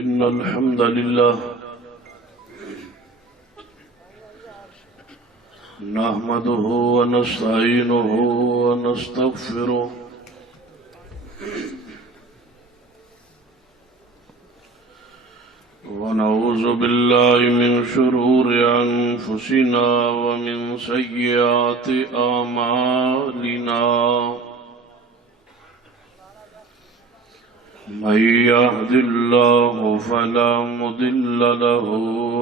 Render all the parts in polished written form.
إن الحمد لله نحمده ونستعينه ونستغفره ونعوذ بالله من شرور أنفسنا ومن سيئات أعمالنا من يهد الله فلا مضل له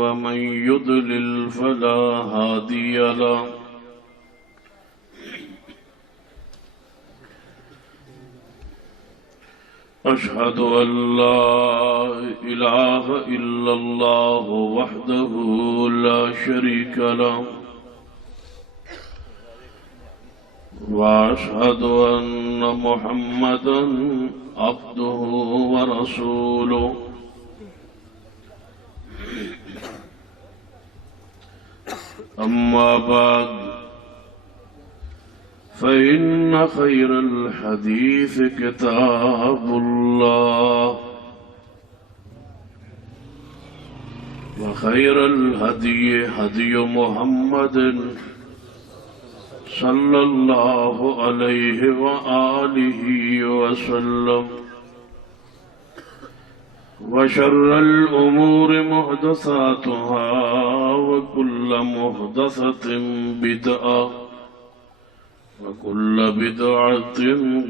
ومن يضلل فلا هادي له أشهد أن لا إله إلا الله وحده لا شريك له وأشهد أن محمدا عبده ورسوله أما بعد فإن خير الحديث كتاب الله وخير الهدي هدي محمد صلى الله عليه وآله وسلم وشر الأمور محدثاتها وكل محدثة بدعة وكل بدعة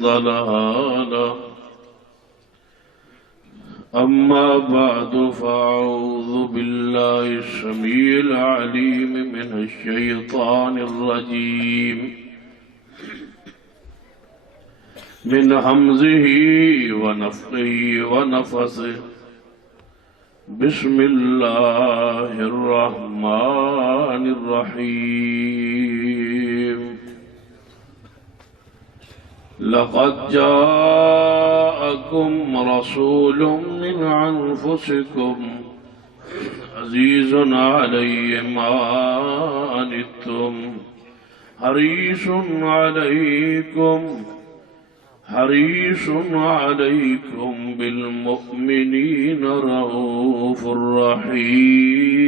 ضلالة أما بعد فأعوذ بالله السميع العليم من الشيطان الرجيم من همزه ونفخه ونفثه بسم الله الرحمن الرحيم لقد جاءكم رسول من أنفسكم عزيز عليه ما عنتم حريص عليكم بالمؤمنين رؤوف رحيم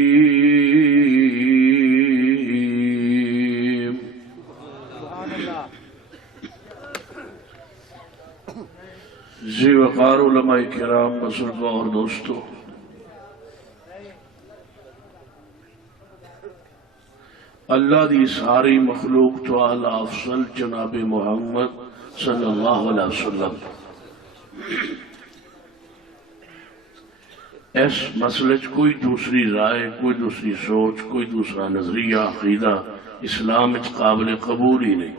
ذی وقار علماء کرام بزرگوں اور دوستوں، اللہ دی ساری مخلوق تو اعلی افضل جناب محمد صلی اللہ علیہ وسلم اس مسئلے کوئی دوسری رائے، کوئی دوسری سوچ، کوئی دوسرا نظریہ، عقیدہ اسلام قابل قبول ہی نہیں۔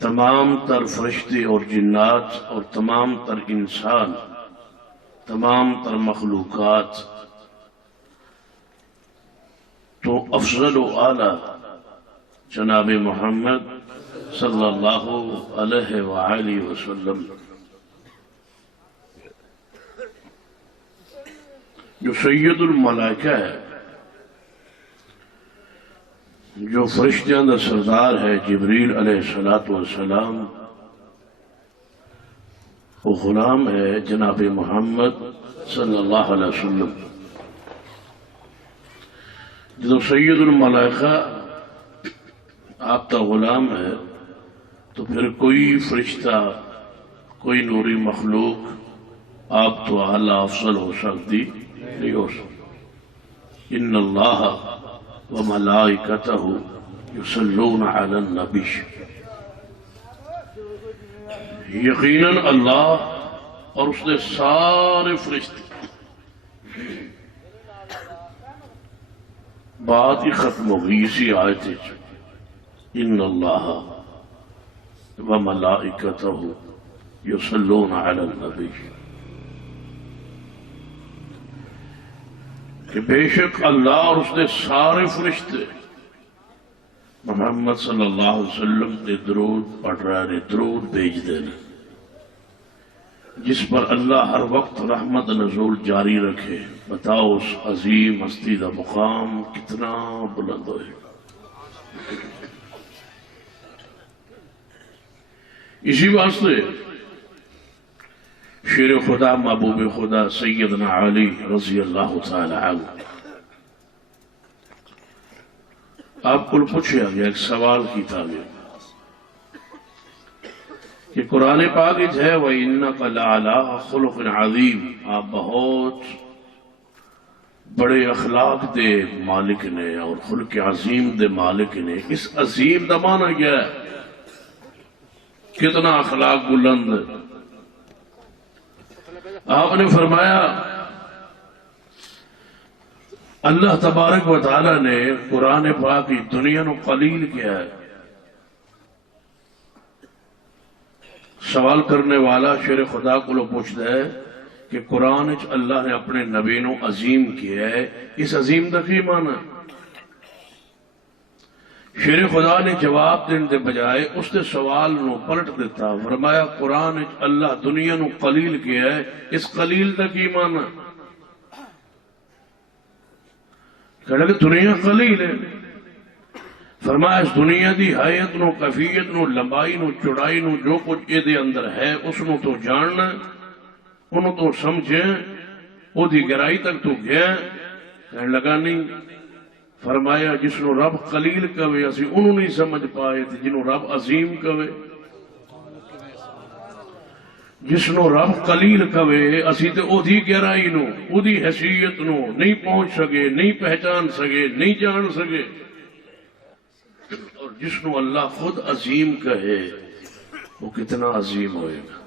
تمام تر فرشتے اور جنات اور تمام تر انسان، تمام تر مخلوقات تو افضل و اعلی جناب محمد صلی اللہ علیہ وآلہ وسلم، جو سید الملائکہ ہے، جو فرشتیاں دا سردار ہے، جبریل علیہ السلام، وہ غلام ہے جناب محمد صلی اللہ علیہ وسلم۔ جو سید الملائکہ آپ کا غلام ہے تو پھر کوئی فرشتہ، کوئی نوری مخلوق آپ تو اعلیٰ افضل ہو سکتی نہیں ہو سکتی۔ ان اللہ وملائکتہ یصلون علی النبی، یقیناً اللہ اور اس نے سارے فرشتے، بات ہی ختم ہو گئی اسی آیت وچ، ان اللہ وملائکتہ یصلون علی النبی، کہ بے شک اللہ اور اس نے سارے فرشتے محمد صلی اللہ علیہ وسلم نے درود پڑھ رہے، درود بھیج دینا، جس پر اللہ ہر وقت رحمت نزول جاری رکھے۔ بتاؤ اس عظیم ہستی کا مقام کتنا بلند ہوئے۔ اسی واسطے شیر خدا محبوب خدا سیدنا علی رضی اللہ تعالی عنہ آپ کو پوچھا گیا ایک سوال کی تعبیر کہ قرآن پاک ہے وَإِنَّكَ لَعَلَىٰ خُلُقٍ عَظِيمٍ، آپ بہت بڑے اخلاق دے مالک نے اور خلق عظیم دے مالک نے۔ اس عظیم دا معنی کیا ہے؟ کتنا اخلاق بلند ہے۔ آپ نے فرمایا اللہ تبارک و تعالی نے قرآن پاک کی دنیا نو قلیل کیا ہے۔ سوال کرنے والا شیر خدا کو پوچھتا ہے کہ قرآن اللہ نے اپنے نبی نو عظیم کیا ہے، اس عظیم دا کی معنی؟ شیر خدا نے جواب دینے دے بجائے اس نے سوال نو پلٹ دیتا، فرمایا قرآن اللہ دنیا نو قلیل کیا ہے، اس قلیل دا کی معنی؟ کہنے کہ دنیا قلیل ہے۔ فرمایا اس دنیا دی حیت نو، کیفیت نو، لمبائی نو، چوڑائی نو، جو کچھ یہ دے اندر ہے اس نو تو جاننا، انہوں تو سمجھیں، وہ دی گہرائی تک تو گیا۔ کہنے لگا نہیں۔ فرمایا جس نو رب قلیل کہے اسی انہوں نہیں سمجھ پائے تھے، جنہوں رب عظیم کہے، جس نو رب قلیل کہے اسی تے او دی گہرائی نو، او دی حیثیت نو نہیں پہنچ سکے، نہیں پہچان سکے، نہیں جان سکے۔ اور جس نو اللہ خود عظیم کہے وہ کتنا عظیم ہوئے گا۔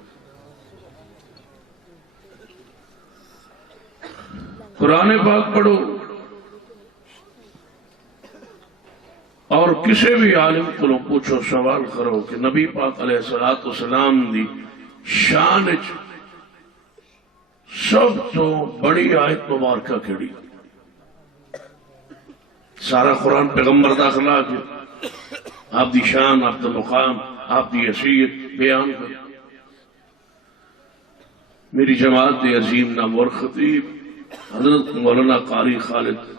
قرآن پاک پڑھو اور کسی بھی عالم کو پوچھو، سوال کرو کہ نبی پاک علیہ السلام دی شان سب تو بڑی آیت مبارکہ کیڑی؟ سارا قرآن پیغمبر دا اخلاق ہے، آپ دی شان، آپ دا مقام، آپ دی حیثیت بیان کر۔ میری جماعت دی عظیم نامور خطیب حضرت مولانا قاری خالد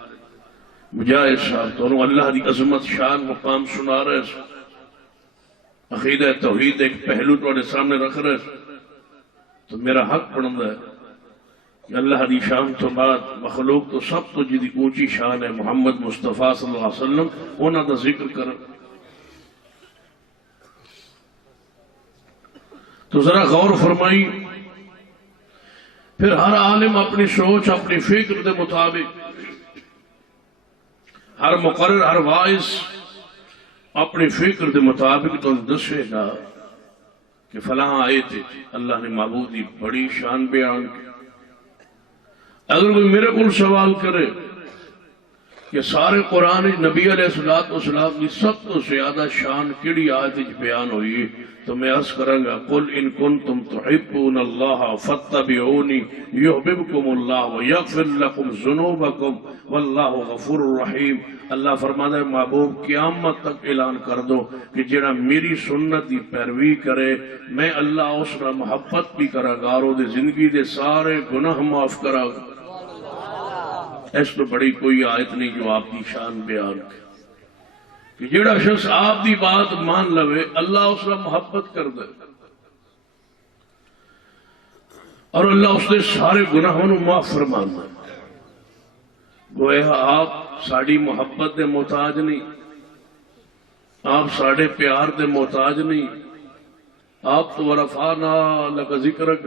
مجاہد صاحب دونوں اللہ دی عظمت شان مقام سنا رہے ہیں، عقیدہ توحید ایک پہلو تواڈے سامنے رکھ رہے ہیں، تو میرا حق بنتا ہے کہ اللہ دی شان تو بعد مخلوق تو سب تو جدی اونچی شان ہے محمد مصطفیٰ صلی اللہ علیہ وسلم، انہاں دا ذکر کریں۔ تو ذرا غور فرمائی، پھر ہر عالم اپنی سوچ اپنی فکر دے مطابق، ہر مقرر ہر واعظ اپنی فکر دے مطابق تو دسے گا کہ فلاں آئے تھے اللہ نے معبود کی بڑی شان بیان کی۔ اگر کوئی میرے کو سوال کرے کہ سارے قرآن نبی علیہ السلام کی سب تو زیادہ شان کیڑی آیت بیان ہوئی، تو میں عرض کروں گا قل ان کنتم تحبون اللہ فاتبعونی یحببکم اللہ ویغفر لکم ذنوبکم واللہ غفور الرحیم۔ اللہ فرماتا ہے محبوب قیامت تک اعلان کر دو کہ جڑا میری سنت دی پیروی کرے میں اللہ اس کا محبت بھی کرا گا اور دے زندگی دے سارے گناہ معاف کرا گا۔ اس تو بڑی کوئی آیت نہیں جو آپ کی شان بیان کرے کہ جڑا شخص آپ دی بات مان لوے اللہ اس کا محبت کر دے اور اللہ اس نے سارے گناہوں معاف فرمانا۔ گویا آپ ساڑی محبت دے محتاج نہیں، آپ ساڑے پیار دے محتاج نہیں، آپ تو ورفعنا لک ذکرک۔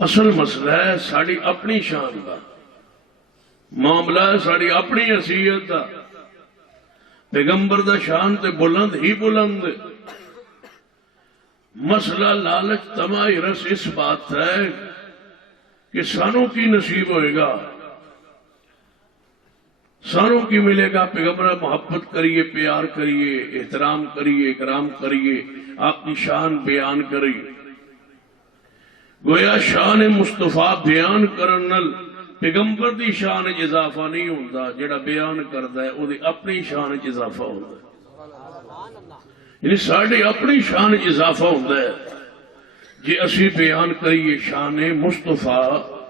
اصل مسئلہ ہے ساڑی اپنی شان دا معاملہ ہے، ساڑی اپنی حیثیت دا۔ پیغمبر دا شان تے بلند ہی بلند ہے۔ مسئلہ لالچ طمع رس اس بات ہے کہ سانوں کی نصیب ہوئے گا، سانوں کی ملے گا۔ پیغمبر محبت کریے، پیار کریے، احترام کریے، اکرام کریے، آپ کی شان بیان کریے۔ گویا شان مصطفیٰ بیان کرنل پیغمبر دی شان اضافہ نہیں ہوتا، جڑا بیان کرتا ہے وہ اپنی شان اضافہ ہوتا ہے، یعنی ساڑھے اپنی شان اضافہ ہوتا ہے جی اسی بیان کریے شان مصطفیٰ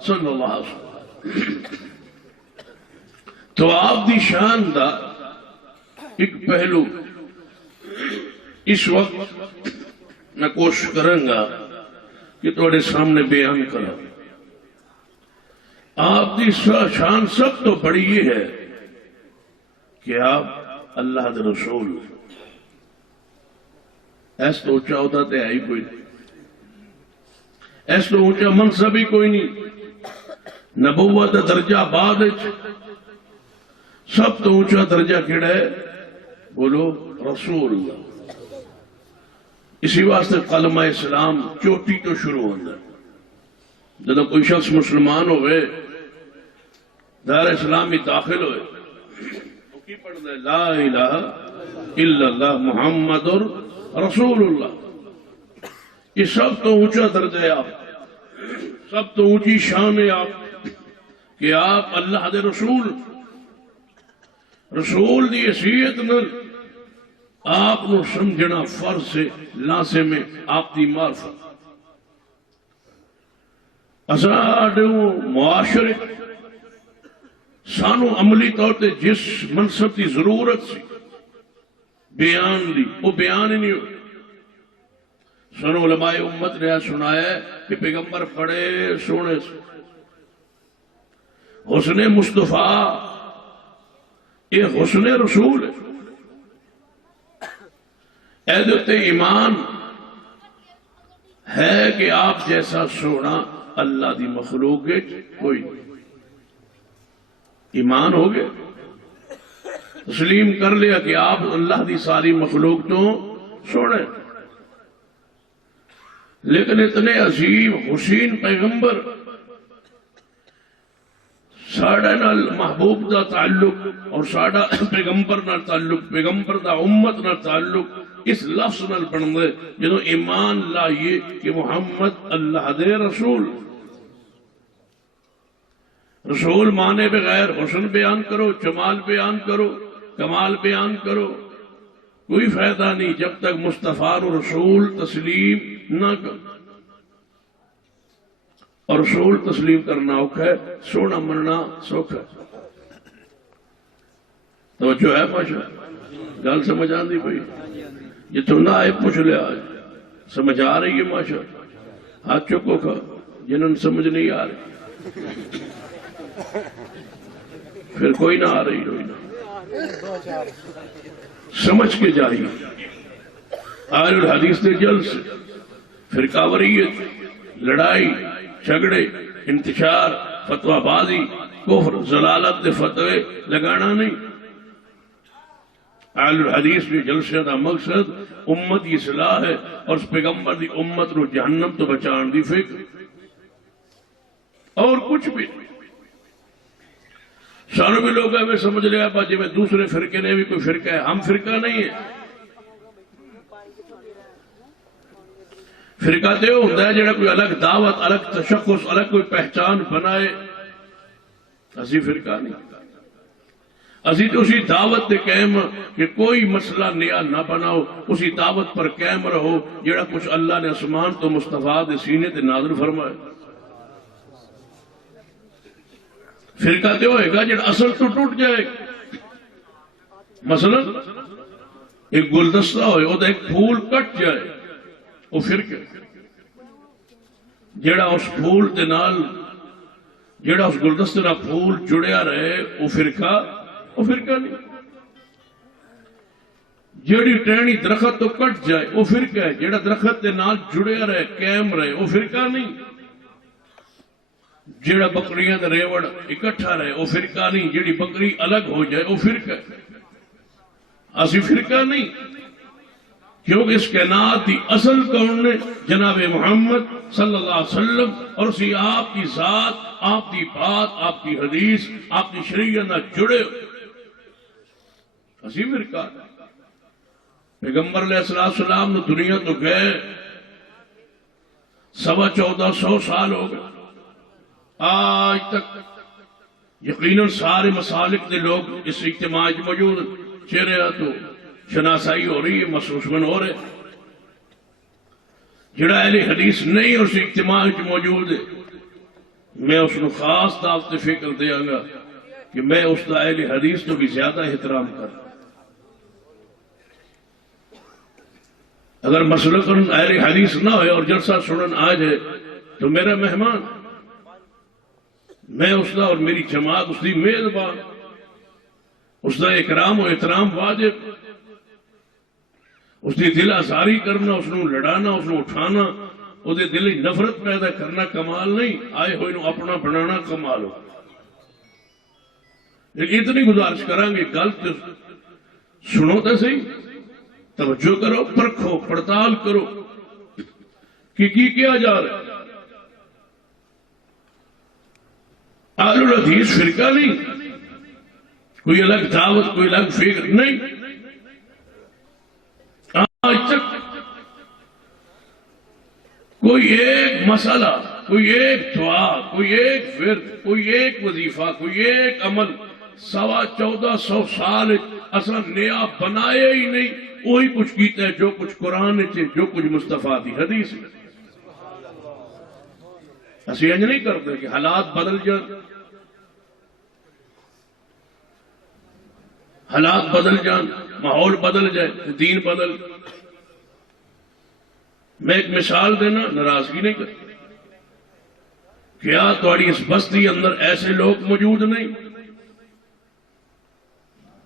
صلی اللہ علیہ وسلم۔ تو آپ دی شان دا ایک پہلو اس وقت میں کوشش کروں گا کہ تھوڑے سامنے بیان کرا۔ آپ کی شان سب تو بڑی یہ ہے کہ آپ اللہ کے رسول، ایس تو اونچا ہوتا تو ہے ہی کوئی نہیں، ایس تو اونچا منصب ہی کوئی نہیں۔ نبوت درجہ بعد، سب تو اونچا درجہ کیڑا ہے؟ بولو رسول اللہ۔ اسی واسطے کلمہ اسلام چوٹی تو شروع ہوتا ہے۔ جب کوئی شخص مسلمان ہوئے، دار اسلام میں داخل ہوئے، وہ کی پڑھتا ہے؟ لا الہ الا اللہ محمد رسول اللہ۔ یہ سب تو اونچا درجہ ہے، آپ سب تو اونچی شان ہے آپ کہ آپ اللہ دے رسول۔ رسول دی حیثیت نال آپ نو سمجھنا فرض سے لازم ہے، آپ دی معرفت۔ اساڈے معاشرے سانو عملی طور تے جس منصب دی ضرورت سی بیان دی، وہ بیان ہی نہیں ہو۔ سنو علماء امت نے سنایا ہے کہ پیغمبر بڑے سونے سے، حسن مصطفیٰ یہ حسن رسول ہے۔ عہد ایمان ہے کہ آپ جیسا سونا اللہ دی مخلوق ہے کوئی نہیں۔ ایمان ہو گیا، تسلیم کر لیا کہ آپ اللہ دی ساری مخلوق تو سونے، لیکن اتنے عظیم حسین پیغمبر، ساڑھا نال محبوب دا تعلق اور ساڑھا پیغمبر نال تعلق، پیغمبر دا امت نال تعلق اس لفظ نال بندے جنہوں ایمان لائیے کہ محمد اللہ دے رسول۔ رسول مانے بغیر حسن بیان کرو، جمال بیان کرو، کمال بیان کرو، کوئی فائدہ نہیں جب تک مصطفیٰ رسول تسلیم نہ کرو۔ اور رسول تسلیم کرنا اوکھا ہے، سونا مننا سوکھا ہے۔ توجہ ہے پاشا؟ گل سمجھ آندی بھئی؟ یہ تو نہ آئے پوچھ لے آج سمجھ آ رہی ہے ماشا؟ ہاتھ چکو کھا جنہوں سمجھ نہیں آ رہی، پھر کوئی نہ آ رہی روئی نہ سمجھ کے جائیے۔ آل الحدیث نے جلد سے فرقہ وریت، لڑائی جھگڑے، انتشار، فتوہ بازی، کفر، ضلالت دے فتوے لگانا نہیں۔ آل الحدیث میں جلسے دا مقصد امت کی اصلاح ہے اور اس پیغمبر دی امت رو جہنم تو بچان دی فکر، اور کچھ بھی نہیں۔ سارے بھی لوگ ہمیں سمجھ لیا باجی میں دوسرے فرقے نے بھی کوئی فرقہ ہے، ہم فرقہ نہیں ہے۔ فرقہ تو ہوتا ہے جڑا کوئی الگ دعوت، الگ تشخص، الگ کوئی پہچان بنائے۔ اسی فرقہ نہیں، اسی تو اسی دعوت تے قائم کہ کوئی مسئلہ نیا نہ بناؤ، اسی دعوت پر قائم رہو جڑا کچھ اللہ نے آسمان تو مصطفیٰ دے سینے تے نازل فرمائے۔ فرقہ تو ہوئے گا جڑا اصل تو ٹوٹ جائے گا۔ مثلا ایک گلدستہ ہوئے وہ ایک پھول کٹ جائے، وہ فرقہ جڑا اس پھول دے نال، جڑا اس گلدستے نال پھول جڑیا رہے وہ فرقہ نہیں۔ جڑی ٹہنی درخت تو کٹ جائے وہ فرقہ ہے، جڑا درخت دے نال جڑیا رہے قائم رہے وہ فرقہ نہیں۔ جڑا بکریاں دا ریوڑ اکٹھا رہے وہ فرقہ نہیں، جڑی بکری الگ ہو جائے وہ فرقہ ہے۔ اسی فرقہ نہیں، کیونکہ اس کائنات دی اصل کون نے؟ جناب محمد صلی اللہ علیہ وسلم، اور اسی آپ کی ذات، آپ کی بات، آپ کی حدیث، آپ کی شریعت نہ جڑے اسی فرقہ۔ پیغمبر علیہ السلام نے دنیا تو گئے 1450 سال ہو گئے، آج تک یقیناً سارے مسالک کے لوگ اس اجتماع میں موجود، چہرے تو شناسائی ہو رہی ہے، محسوس ہو رہے۔ جڑا اہل حدیث نہیں اس اجتماع میں موجود ہے، میں اس کو خاص دعوت فکر دیا گا کہ میں اس کا اہل حدیث تو بھی زیادہ احترام کر۔ اگر مسلکن اہل حدیث نہ ہوئے اور جلسہ سنن آ جائے تو میرا مہمان، میں اس دا اور میری جماعت اس دی میزبان، اس دا اکرام و احترام واجب، اس دی دل آزاری کرنا، اس نو لڑانا، اس نو اٹھانا، اس دے دل نفرت پیدا کرنا کمال نہیں، آئے ہوئے نو اپنا بنانا کمال ہو۔ لیکن اتنی گزارش کریں گے گل تو سنو تو صحیح، توجہ کرو، پرکھو، پڑتال کرو کہ کی کیا جا رہا ہے۔ اہل الحدیث فرقہ نہیں، کوئی الگ دعوت، کوئی الگ فکر نہیں، آج تک کوئی ایک مسئلہ، کوئی ایک دعا، کوئی ایک ورد، کوئی ایک وظیفہ، کوئی ایک عمل 1450 سال اصلا نیا بنایا ہی نہیں، وہی کچھ کیتا ہے جو کچھ قرآن ہے، جو کچھ مصطفیٰ دی حدیث ہے۔ اسی انج نہیں کرتے کہ حالات بدل جائیں، حالات بدل جائیں، ماحول بدل جائے، دین بدل۔ میں ایک مثال دینا، ناراضگی نہیں کرتا، کیا تمہاری اس بستی اندر ایسے لوگ موجود نہیں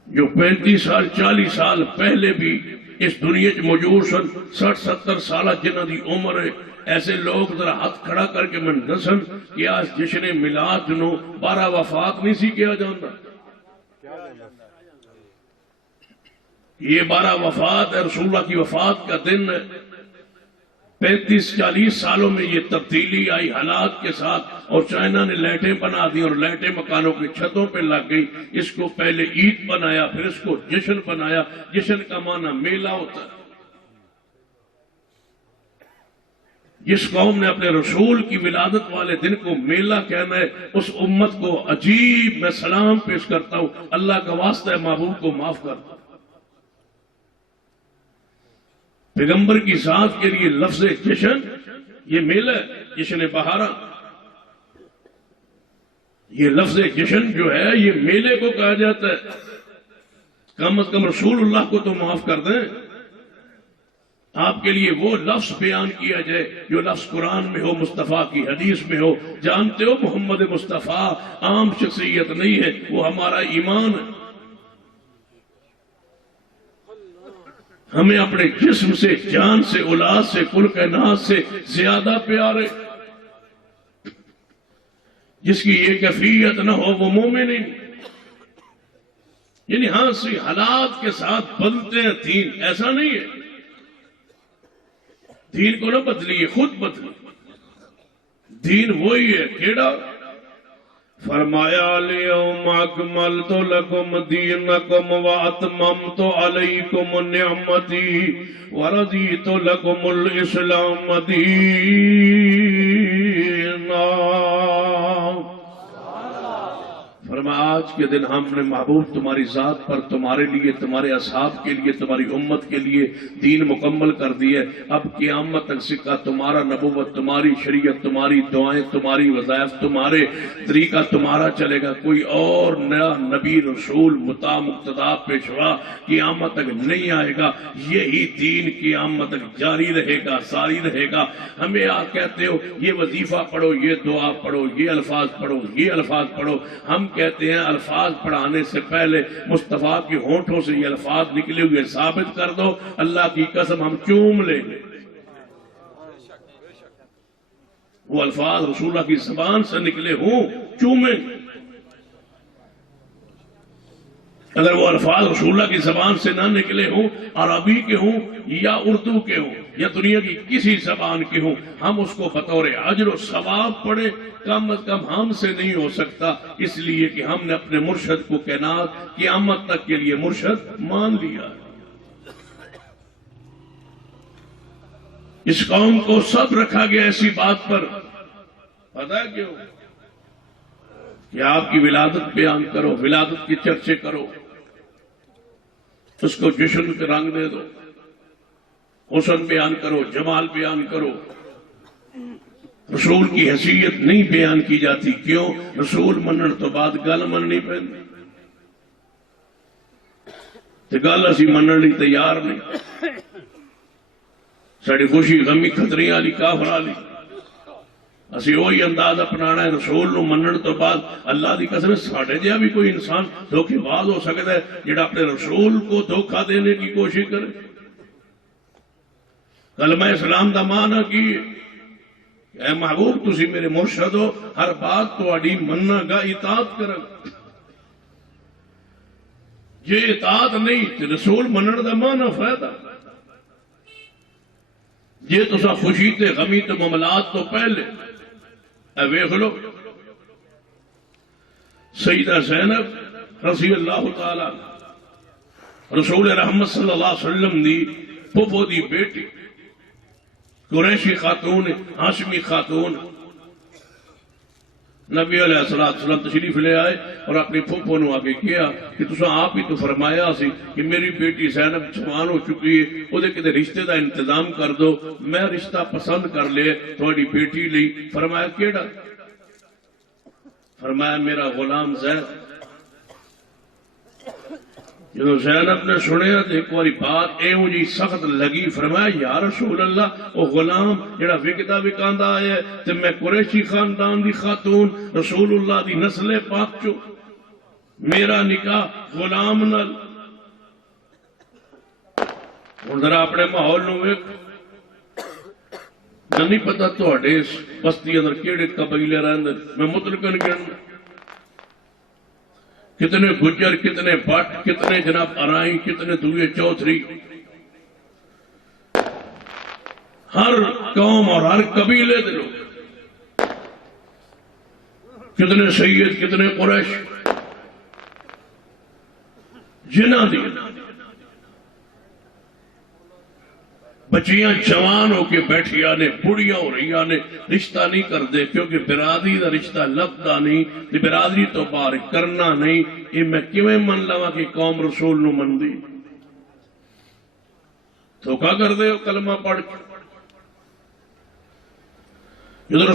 جو 35 سال 40 سال پہلے بھی اس دنیا چ موجود سن، 60-70 سالہ جنہ دی عمر ہے، ایسے لوگ ذرا ہاتھ کھڑا کر کے من دسن کہ آج جشن میلاد نو 12 وفات نہیں سی کیا جاتا؟ یہ 12 وفات ہے، رسول اللہ کی وفات کا دن ہے۔ 35-40 سالوں میں یہ تبدیلی آئی حالات کے ساتھ، اور چائنا نے لائٹیں بنا دی اور لائٹیں مکانوں کی چھتوں پہ لگ گئی۔ اس کو پہلے عید بنایا، پھر اس کو جشن بنایا۔ جشن کا معنی میلہ ہوتا ہے۔ جس قوم نے اپنے رسول کی ولادت والے دن کو میلہ کہنا ہے، اس امت کو عجیب میں سلام پیش کرتا ہوں، اللہ کا واسطہ ہے محبوب کو معاف کر۔ پیغمبر کی ذات کے لیے لفظ جشن یہ میلہ ہے، جشن بہارا، یہ لفظ جشن جو ہے یہ میلے کو کہا جاتا ہے۔ کم از کم رسول اللہ کو تو معاف کر دیں، آپ کے لیے وہ لفظ بیان کیا جائے جو لفظ قرآن میں ہو، مصطفیٰ کی حدیث میں ہو۔ جانتے ہو محمد مصطفیٰ عام شخصیت نہیں ہے، وہ ہمارا ایمان ہے۔ ہمیں اپنے جسم سے، جان سے، اولاد سے، کل کائنات سے زیادہ پیارے۔ جس کی یہ کیفیت نہ ہو وہ مومن نہیں۔ یعنی ہاں سی حالات کے ساتھ بدلتے ہیں دین، ایسا نہیں ہے۔ دین کو نہ بدلیے، خود بدلی۔ دین وہی ہے، کیڑا فرمایا الیوم اکملت لکم دینکم واتممت علیکم نعمتی ورضیت لکم الاسلام دینا۔ فرمایا آج کے دن ہم نے محبوب تمہاری ذات پر، تمہارے لیے، تمہارے اصحاب کے لیے، تمہاری امت کے لیے دین مکمل کر دیا۔ اب قیامت تک سکہ تمہارا، نبوت تمہاری، شریعت تمہاری، دعائیں تمہاری، وظائف تمہارے، طریقہ تمہارا چلے گا۔ کوئی اور نیا نبی، رسول، مطاع، مقتدا، پیشوا قیامت تک نہیں آئے گا۔ یہی دین قیامت تک جاری رہے گا، ساری رہے گا۔ ہمیں آپ کہتے ہو یہ وظیفہ پڑھو، یہ دعا پڑھو، یہ الفاظ پڑھو، یہ الفاظ پڑھو۔ ہم کہتے ہیں الفاظ پڑھانے سے پہلے مصطفیٰ کی ہونٹوں سے یہ الفاظ نکلے ہوئے ثابت کر دو، اللہ کی قسم ہم چوم لیں گے۔ وہ الفاظ رسول اللہ کی زبان سے نکلے ہوں، چومیں۔ اگر وہ الفاظ رسول اللہ کی زبان سے نہ نکلے ہوں، عربی کے ہوں یا اردو کے ہوں یا دنیا کی کسی زبان کے ہوں، ہم اس کو بطور اجر و ثواب پڑھیں، کم از کم ہم سے نہیں ہو سکتا، اس لیے کہ ہم نے اپنے مرشد کو کائنات قیامت تک کے لیے مرشد مان لیا۔ اس قوم کو سب رکھا گیا ایسی بات پر، پتہ ہے کیوں؟ کہ آپ کی ولادت بیان کرو، ولادت کے چرچے کرو، اس کو جشن کے رنگ دے دو، حسن بیان کرو، جمال بیان کرو۔ رسول کی حیثیت نہیں بیان کی جاتی، کیوں؟ رسول منن تو بعد گل مننی پہنی، تو گل اسی منن لی تیار نہیں۔ ساری خوشی غمی خطری والی کافر والی اسی وہی انداز اپنانا ہے رسول نو منن تو بعد اللہ دی قسم ساڈے جہا بھی کوئی انسان دھوکے باز ہو سکتا ہے جڑا اپنے رسول کو دھوکہ دینے کی کوشش کرے کلمہ اسلام دا معنی کی اے محبوب تسی میرے مرشد ہو ہر بات تہاڈی مننا گا اطاعت کرا جے اطاعت نہیں تے رسول منن دا معنی فائدہ جے تسا خوشی تے غمی تے معاملات تو پہلے اے ویکھ لو سیدہ زینب رضی اللہ تعالی رسول رحمت صلی اللہ علیہ وسلم دی پھوپھو دی بیٹی قریشی خاتون ہاشمی خاتون نبی علیہ السلام تشریف لے آئے اور اپنی پھوپھو نو آگے کیا کہ تسا آپ ہی تو فرمایا سی کہ میری بیٹی زینب جوان ہو چکی ہے وہ دے کدے رشتے دا انتظام کر دو میں رشتہ پسند کر لے تھوڑی بیٹی لئی فرمایا کیڑا فرمایا میرا غلام زید جب زینب نے سنیا تو ایک باری بات ایوں جی سخت لگی فرمایا یا رسول اللہ وہ غلام جڑا وکدا وکاندا آیا ہے تے میں قریشی خاندان دی خاتون رسول اللہ دی نسل پاک چو میرا نکاح غلام نال ہن ذرا اپنے ماحول نو ویکھ نہیں پتہ تہاڈے بستی اندر کیڑے قبیلے رہندے میں مطلقاً گن کتنے گجر کتنے بٹ کتنے جناب ارائیں کتنے دوئے چوتھری ہر قوم اور ہر قبیلے دے لوگ کتنے سید کتنے قریش جنہ دی بچیاں جوان ہو کے بیٹھی آنے بڑھیا ہو رہی آنے رشتہ نہیں کر دے کیونکہ برادری دا رشتہ لبدا نہیں برادری تو باہر کرنا نہیں یہ میں کیویں من لوا کہ قوم رسول نو من دی دھوکا کر دے کلمہ پڑھ کے جب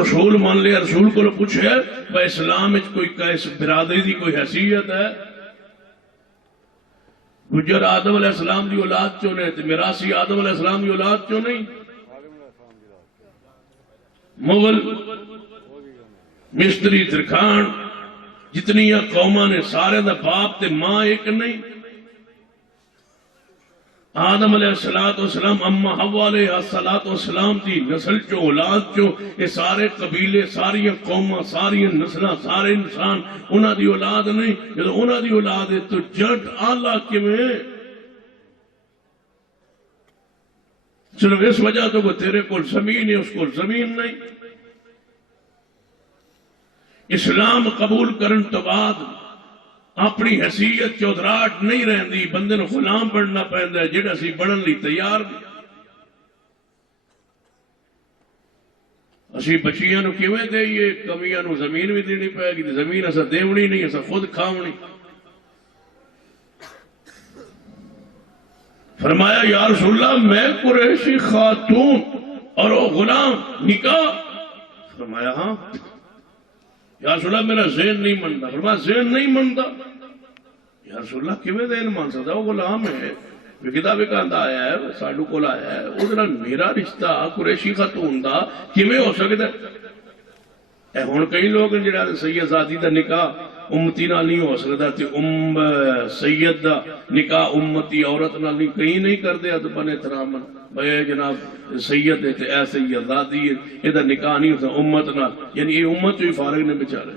رسول مان لیا رسول کو پوچھے بھائی اسلام وچ کوئی برادری دی کوئی حیثیت ہے گجر آدم علیہ السلام دی اولاد چوں نے میراثی آدم علیہ السلام دی اولاد چوں نہیں مغل مستری ترکھان جتنی قوماں نے سارے دا باپ تے ماں ایک نہیں آدم علیہ السلام اما حوا علیہ السلام دی نسل چو اولاد چو یہ سارے قبیلے ساری قوماں ساری نسلیں سارے انسان انہاں دی اولاد نہیں جب انہاں دی اولاد ہے تو جٹ آلہ کیویں صرف اس وجہ تو وہ تیرے کو زمین ہے اس کو زمین نہیں اسلام قبول کرن تو بعد اپنی حیثیت چودراہٹ نہیں رہندی بندے نو غلام بننا پیندا ہے جڑا سی بنن لئی تیار نہیں اسی بچیاں نو کیویں دئیے کمیاں نو زمین بھی دینی پے گی زمین اسا دیونی نہیں اسا خود کھاونی فرمایا یا رسول اللہ میں قریشی خاتون اور وہ غلام نکاح فرمایا ہاں یا رسول اللہ میرا ذہن نہیں منتا فرمایا ذہن نہیں منتا یا رسول اللہ کیویں ذہن مان سکتا وہ غلام ہے وکدا وکاندا آیا ہے ساڈو کول آیا ہے او نال میرا رشتہ قریشی خاتون دا کیویں ہو سکدا اے ہن کئی لوگ جڑا سید زادی دا نکاح امتی نال نہیں ہو سکدا تے سید دا نکاح امتی عورت نال نہیں کہیں نہیں کردے ادب احترام بھائی جناب سید ہے تے اے سید زادی ہے اے دا نکاح نہیں ہوتا امت نال یعنی یہ امت جو فارغ نے بیچارے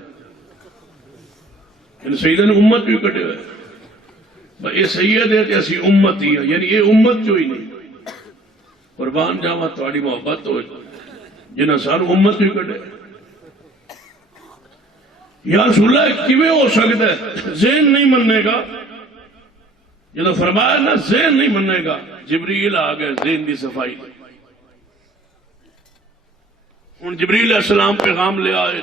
یعنی سیدہ نے امت جو کٹے ہوئے بھائی یہ سید ہے تے اسی امت ہی ہے یعنی یہ امت جو ہی نہیں قربان جاواں تہاڈی محبت ہو جنہاں سانو امت جو کٹے یا رسول اللہ کیویں ہو سکتا ہے ذہن نہیں مننے گا جب فرمایا نا ذہن نہیں مننے گا جبریل آ گئے ذہن کی صفائی ہن جبریل علیہ السلام پیغام لے آئے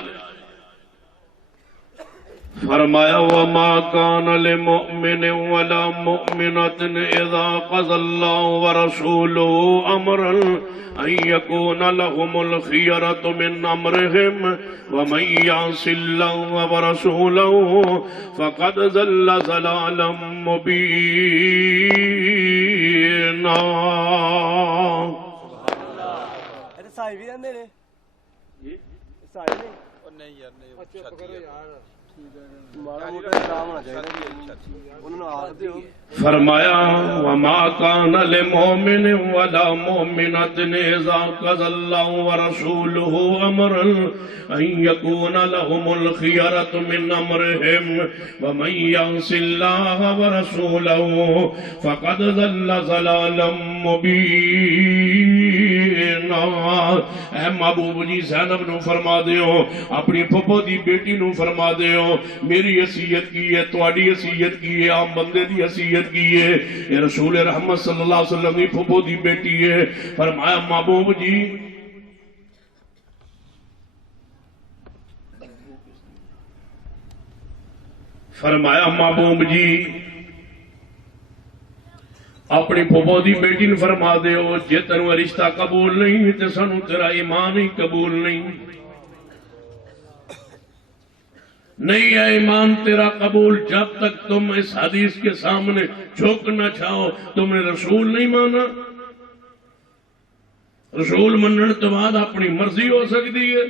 فرمایا وما كان لمؤمن ولا مؤمنة اذا قضى الله ورسوله امرا ان يكون لهم الخيرة من امرهم ومن يعص الله ورسوله فقد ضل ضلالا مبينا ਸਾਈ ਵੀ ਰਹਿੰਦੇ ਨੇ ਜੀ ਸਾਈ ਨੇ ਉਹ ਨਹੀਂ ਯਾਰ ਨਹੀਂ ਚੁੱਪ ਕਰੋ ਯਾਰ ਮਾੜਾ ਮੋਟਾ ਆਰਾਮ ਹੋਣਾ ਚਾਹੀਦਾ ਉਹਨਾਂ ਨੂੰ ਆਖ ਦਿਓ فرمایا وما كان لمؤمن ولا مؤمنة إذا قضى الله ورسوله أمرا أن يكون لهم الخيرة من أمرهم ومن يعص الله ورسوله فقد ضل ضلالا مبينا. اے محبوب جی زینب نو فرما دیو اپنی پھپھو دی بیٹی نو فرما دیو میری وصیت کی ہے تہاڈی وصیت کی ہے عام بندے دی وصیت کی ہے یہ رسول رحمت صلی اللہ علیہ وسلم دی پھپھو دی بیٹی ہے. فرمایا محبوب جی اپنی پھپھو دی بیٹی نے فرما دیو جے تینوں رشتہ قبول نہیں تے سانوں تیرا ایمان ہی قبول نہیں ہے ایمان تیرا قبول جب تک تم اس حدیث کے سامنے جھک نہ چھاؤ. تم نے رسول نہیں مانا رسول منن تو بعد اپنی مرضی ہو سکتی ہے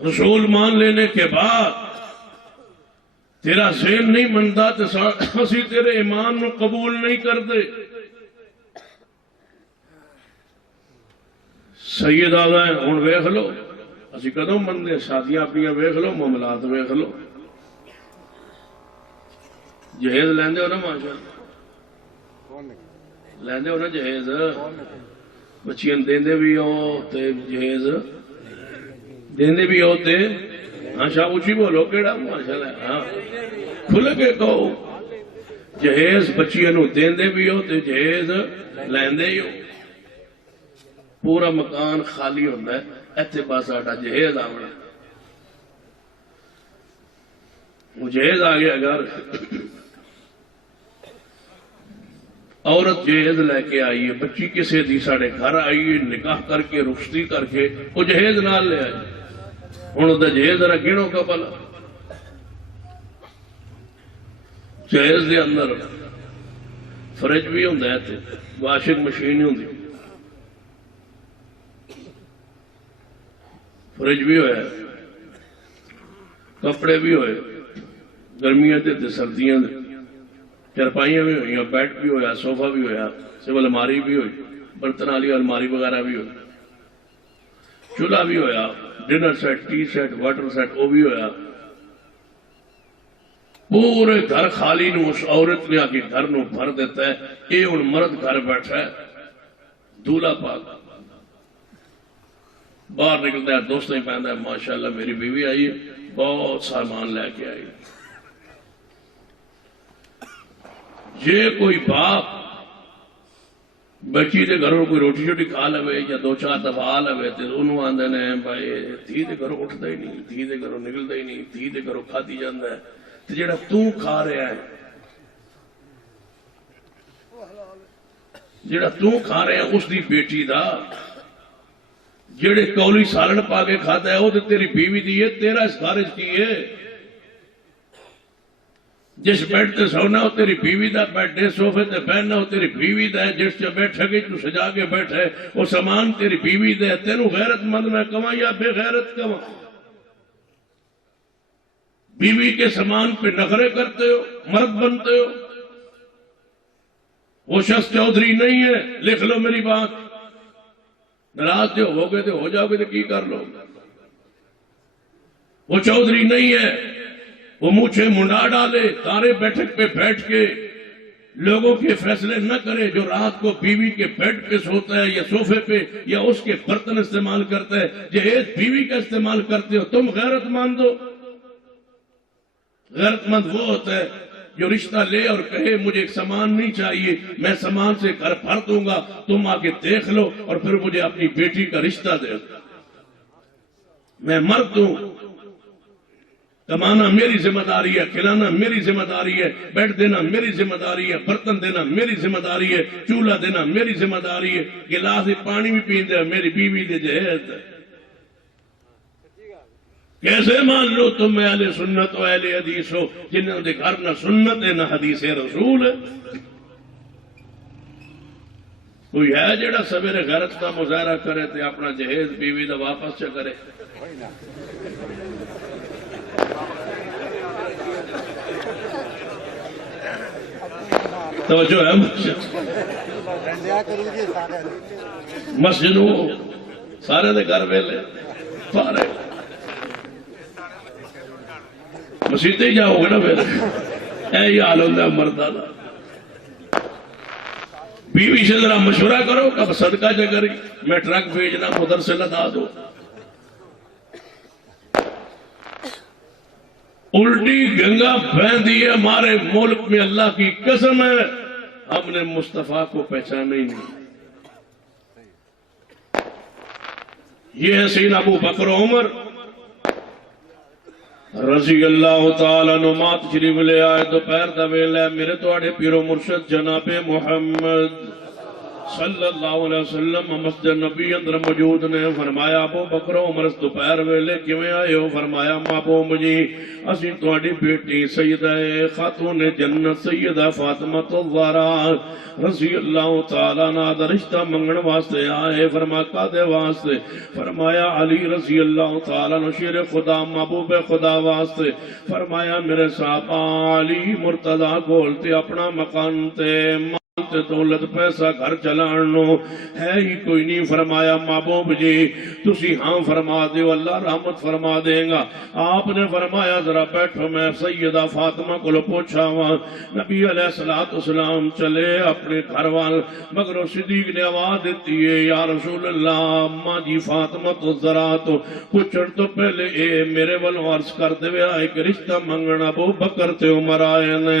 رسول مان لینے کے بعد تیرا ذہن نہیں منتا تو اسی تیرے ایمان نو قبول نہیں کرتے. سید آدھا ہے ہوں ویخ لو اسی کدوں منتے شادیاں اپنی ویخ لو معاملات ویخ لو جہیز لیندے ہو نا ماشاء لیندے ہو نا جہیز بچیاں دیندے بھی ہو تے جہیز دیندے بھی ہوتے ہاں شاہ اچھی بولو کیڑا ماشاءاللہ ہاں کھل کے کہو جہیز بچیاں نو دیندے بھی ہو تے جہیز لیندے ہی ہو پورا مکان خالی ہوتا ہے ایتھے پاس آٹا جہیز آونا وہ جہیز آ گیا گھر عورت جہیز لے کے آئی ہے بچی کسے دی ساڑے گھر آئی ہے نکاح کر کے رخصتی کر کے وہ جہیز نال لے آئی ہوں دا جہیز ذرا گنو کا بلا جہیز دے اندر فرج بھی ہوندا ہے تے واشنگ مشین ہی ہوندی فرج بھی ہویا کپڑے بھی ہوئے گرمیاں تے سردیاں دے چرپائیاں بھی ہوئی بیڈ بھی ہویا صوفہ بھی ہویا سول الماری بھی ہوئی برتن والی الماری وغیرہ بھی ہوئی چولہا بھی ہویا dinner set tea set water set وہ بھی ہویا پورے گھر خالی نو اس عورت نے آ کے گھر نو بھر دیتا ہے یہ ہوں مرد گھر بیٹھا ہے دولہا پاک باہر نکلتا ہے دوست نہیں پہنتا ہے ماشاءاللہ میری بیوی آئی ہے بہت سامان لے کے آئی یہ کوئی باپ بچی دے گھروں کوئی روٹی شوٹی کھا لوے یا دو چار دفعہ آ لوے تو انہوں آندے نے بھائی تھی دے گھروں اٹھتا ہی نہیں تھی دے گھروں نکلتا ہی نہیں تھی دے گھروں کھاتی جاندہ ہے تو جڑا تو کھا رہا ہے جڑا تو کھا رہا ہے اس دی بیٹی دا جڑے کولی سالن پا کے کھاتا ہے وہ تو تیری بیوی دی ہے تیرا اس خارج کی ہے جس بیٹھ تے سونا ہو تیری بیوی دا بیٹھے صوفے تے بہننا ہو تیری بیوی دا ہے جس سے بیٹھا گئی تو سجا کے بیٹھے وہ سامان تیری بیوی دے تینوں غیرت مند میں کما یا بے غیرت کما بیوی کے سامان پہ نخرے کرتے ہو مرد بنتے ہو وہ شخص چودھری نہیں ہے لکھ لو میری بات ناراض جو ہو گئے تھے ہو جاؤ گے تو کی کر لو وہ چودھری نہیں ہے وہ مونچھیں منڈا ڈالے تارے بیٹھک پہ بیٹھ کے لوگوں کے فیصلے نہ کرے جو رات کو بیوی کے بیڈ پہ سوتا ہے یا صوفے پہ یا اس کے برتن استعمال کرتا ہے جہیز بیوی کا استعمال کرتے ہو تم غیرت مند ہو غیرت مند وہ ہوتا ہے جو رشتہ لے اور کہے مجھے ایک سامان نہیں چاہیے میں سامان سے گھر بھر دوں گا تم آگے دیکھ لو اور پھر مجھے اپنی بیٹی کا رشتہ دے دو میں مرد ہوں کمانا میری ذمہ داری ہے کھلانا میری ذمہ داری ہے بیڈ دینا میری ذمہ داری ہے برتن دینا میری ذمہ داری ہے چولہا دینا میری ذمہ داری ہے گلاس پانی بھی پین دے میری بیوی دے جہیز ہے کیسے مان لو تم اہل سنت و اہل حدیث ہو جنہوں دے گھر نہ سنت ہے نہ حدیث رسول ہے کوئی ہے جڑا سویرے غیرت کا مظاہرہ کرے تے اپنا جہیز بیوی دا واپس چ کرے؟ توجہ ہے مسجد سارے دے گھر ویلے سارے مسیح ہی جاؤ گے نا پھر اے حال ہوتا ہے مردہ دا بیوی سے ذرا مشورہ کرو کب صدقہ جا کری میں ٹرک بھیجنا مدرسے لگا دو الٹی گنگا بہندی ہے ہمارے ملک میں اللہ کی قسم ہے ہم نے مصطفیٰ کو پہچانا ہی نہیں یہ ہے سیدنا ابو بکر عمر رضی اللہ تعالیٰ نمات شریف لے آئے دوپہر دا ویلا میرے توڑے پیرو مرشد جناب محمد صلی اللہ علیہ وسلم مسجد نبی اندر موجود نے فرمایا ابو بکر عمر اس دوپہر ویلے کیویں آئے ہو؟ فرمایا محبوب جی اسی تہاڈی بیٹی سیدہ خاتون جنت سیدہ فاطمہ الزہرا رضی اللہ تعالیٰ عنہ دا رشتہ منگن واسطے آئے۔ فرمایا کادے واسطے؟ فرمایا علی رضی اللہ تعالیٰ عنہ شیر خدا محبوب خدا واسطے۔ فرمایا میرے صحابہ علی مرتضی کولتے اپنا مکان تے دولت پیسہ گھر چلانو ہے ہی کوئی نہیں۔ فرمایا محبوب جی تسی ہاں فرما دیو اللہ رحمت فرما دیں گا۔ آپ نے فرمایا ذرا بیٹھو میں سیدہ فاطمہ کو پوچھا ہوا۔ نبی علیہ السلام چلے اپنے گھر وال مگر صدیق نے آواز دیتی ہے یا رسول اللہ اماں جی فاطمہ تو ذرا تو پوچھن تو پہلے اے میرے والوں عرض کر دے آئے کہ رشتہ منگنا ابو بکر تے عمر آئے نے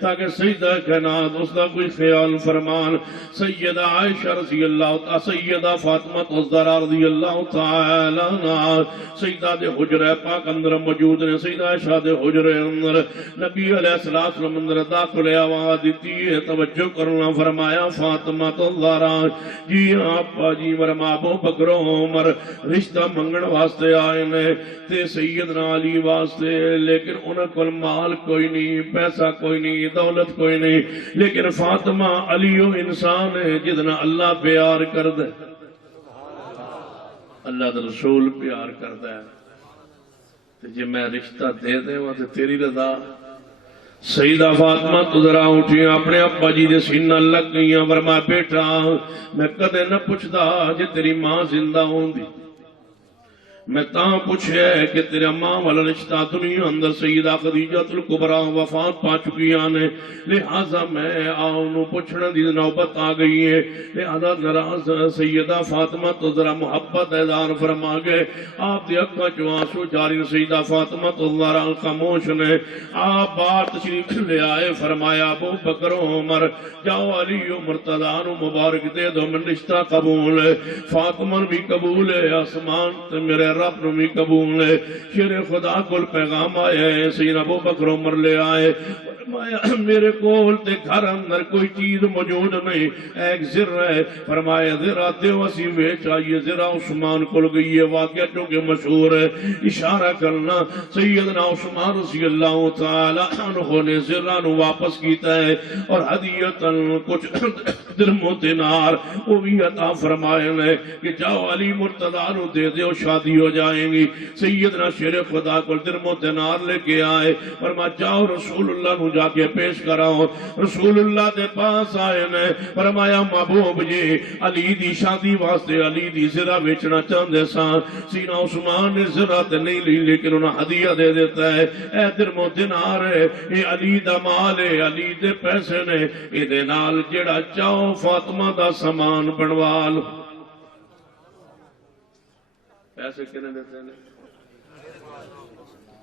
تاکہ سیدہ کائنات اس دا کوئی خیال فرمان سیدہ عائشہ رضی اللہ تعالی سیدہ فاطمہ الزہرا رضی اللہ تعالی عنہ سیدہ دے حجرہ پاک اندر موجود نے۔ سیدہ عائشہ دے حجرہ اندر نبی علیہ السلام اندر داخل آواز دیتی ہے توجہ کرنا۔ فرمایا فاطمہ الزہرا جی آپ جی ورما ابو بکر عمر رشتہ منگن واسطے آئے نے تے سیدنا علی واسطے لیکن انہاں کول مال کوئی نہیں پیسہ کوئی نہیں دولت کوئی نہیں لیکن فاطمہ علی و انسان ہے جتنا اللہ پیار کر دے اللہ دا رسول پیار کر دے جی میں رشتہ دے دے وہ تے تیری رضا۔ سیدہ فاطمہ تو ذرا اٹھی اپنے ابا جی دے سینہ لگ گئیاں فرمایا بیٹا میں کدے نہ پوچھدا جے تیری ماں زندہ ہوندی میں تاں پوچھے کہ تیرے ماں والا رشتہ دنیا اندر سیدہ خدیجہ الکبریٰ وفات پا چکی آنے لہذا میں آؤنو پوچھنا دی نوبت آ گئی ہے لہذا ذرا سیدہ فاطمہ تو ذرا محبت اظہار فرما گئے۔ آپ دی اکھاں چوں آنسو جاری سیدہ فاطمہ تو ذرا خاموش نے آپ بات تشریف لے آئے۔ فرمایا ابو بکر عمر جاؤ علی و مرتضیٰ نو مبارک دے دو من رشتہ قبول ہے فاطمہ بھی قبول ہے آسمان تے میرے رب نمی قبول ہے۔ شیر خدا کل پیغام آئے ہیں سیدنا ابو بکر عمر لے آئے فرمایا میرے کول تے گھر اندر کوئی چیز موجود نہیں ایک ذرہ ہے۔ فرمایا ذرہ دیو اسی ویچ آئیے ذرہ عثمان کل گئی ہے واقعہ چونکہ مشہور ہے اشارہ کرنا سیدنا عثمان رضی اللہ تعالی عنہ نے ذرہ نو واپس کیتا ہے اور ہدیتاً کچھ درم و دینار وہ بھی عطا فرمائے ہیں کہ جاؤ علی مرتضیٰ نو دے دے شادی ہو جائیں گی۔ سیدنا شیر خدا کو درم و دینار لے کے آئے فرما جاؤ رسول اللہ نو جا کے پیش کراؤ۔ رسول اللہ دے پاس آئے نے فرمایا محبوب جی علی دی شادی واسطے علی دی زرہ بیچنا چاہندے سان سینا عثمان نے زرہ تے نہیں لی لیکن انہاں ہدیہ دے دیتا ہے اے درم و دینار ہے اے علی دا مال ہے علی دے پیسے نے اے دے نال جڑا چاہو فاطمہ دا سامان بنوال۔ پیسے کنے دیتے ہیں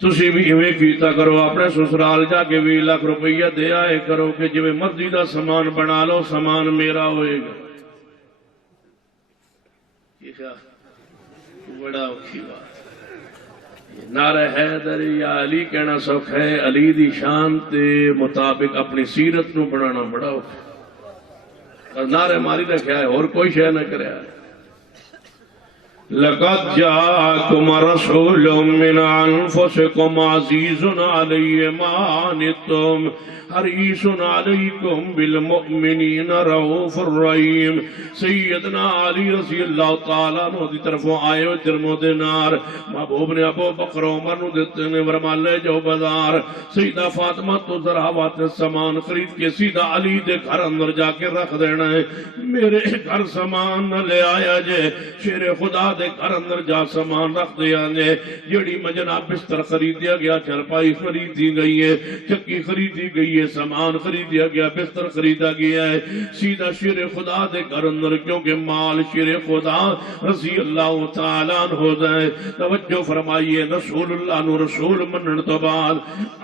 تسی بھی ہمیں کیتا کرو اپنے سسرال جا کے 20 لاکھ روپیہ دے آئے کرو کہ جو مرضی دا سامان بنا لو سامان میرا ہوئے گا۔ یہ بڑا اوکھی بات نعرہ حیدر یا علی کہنا سوکھ ہے علی دی شان تے مطابق اپنی سیرت نو بنانا بڑا اوکھی اور نعرہ ماری رکھا ہے اور کوئی شے نہ کرے لقد جاءكم رسول من أنفسكم عزيز عليه ما عنتم حریص علیکم بالمؤمنین رؤوف الرحیم. سیدنا علی رضی اللہ تعالیٰ عنہ دی طرفوں آئے ہو جرموں دے نار. محبوب نے ابو بکر عمر نو دیتے نے ورمان لے جاؤ بازار. سیدہ فاطمہ تو ذراوات سامان خرید کے سیدھا علی دے گھر اندر جا کے رکھ دینا ہے. میرے گھر سامان نہ لے آیا جے, شیر خدا دے گھر اندر جا سامان رکھ دیا جے. جڑی مجنہ بستر خریدیا گیا, چرپائی خریدی گئی ہے, چکی خریدی گئی ہے, سامان خریدیا گیا, بستر خریدا گیا ہے. سیدھا شیر خدا دے گھر اندر, کیونکہ مال شیر خدا رضی اللہ تعالیٰ عنہ جائے. توجہ فرمائیے, رسول اللہ نو رسول منن تو بعد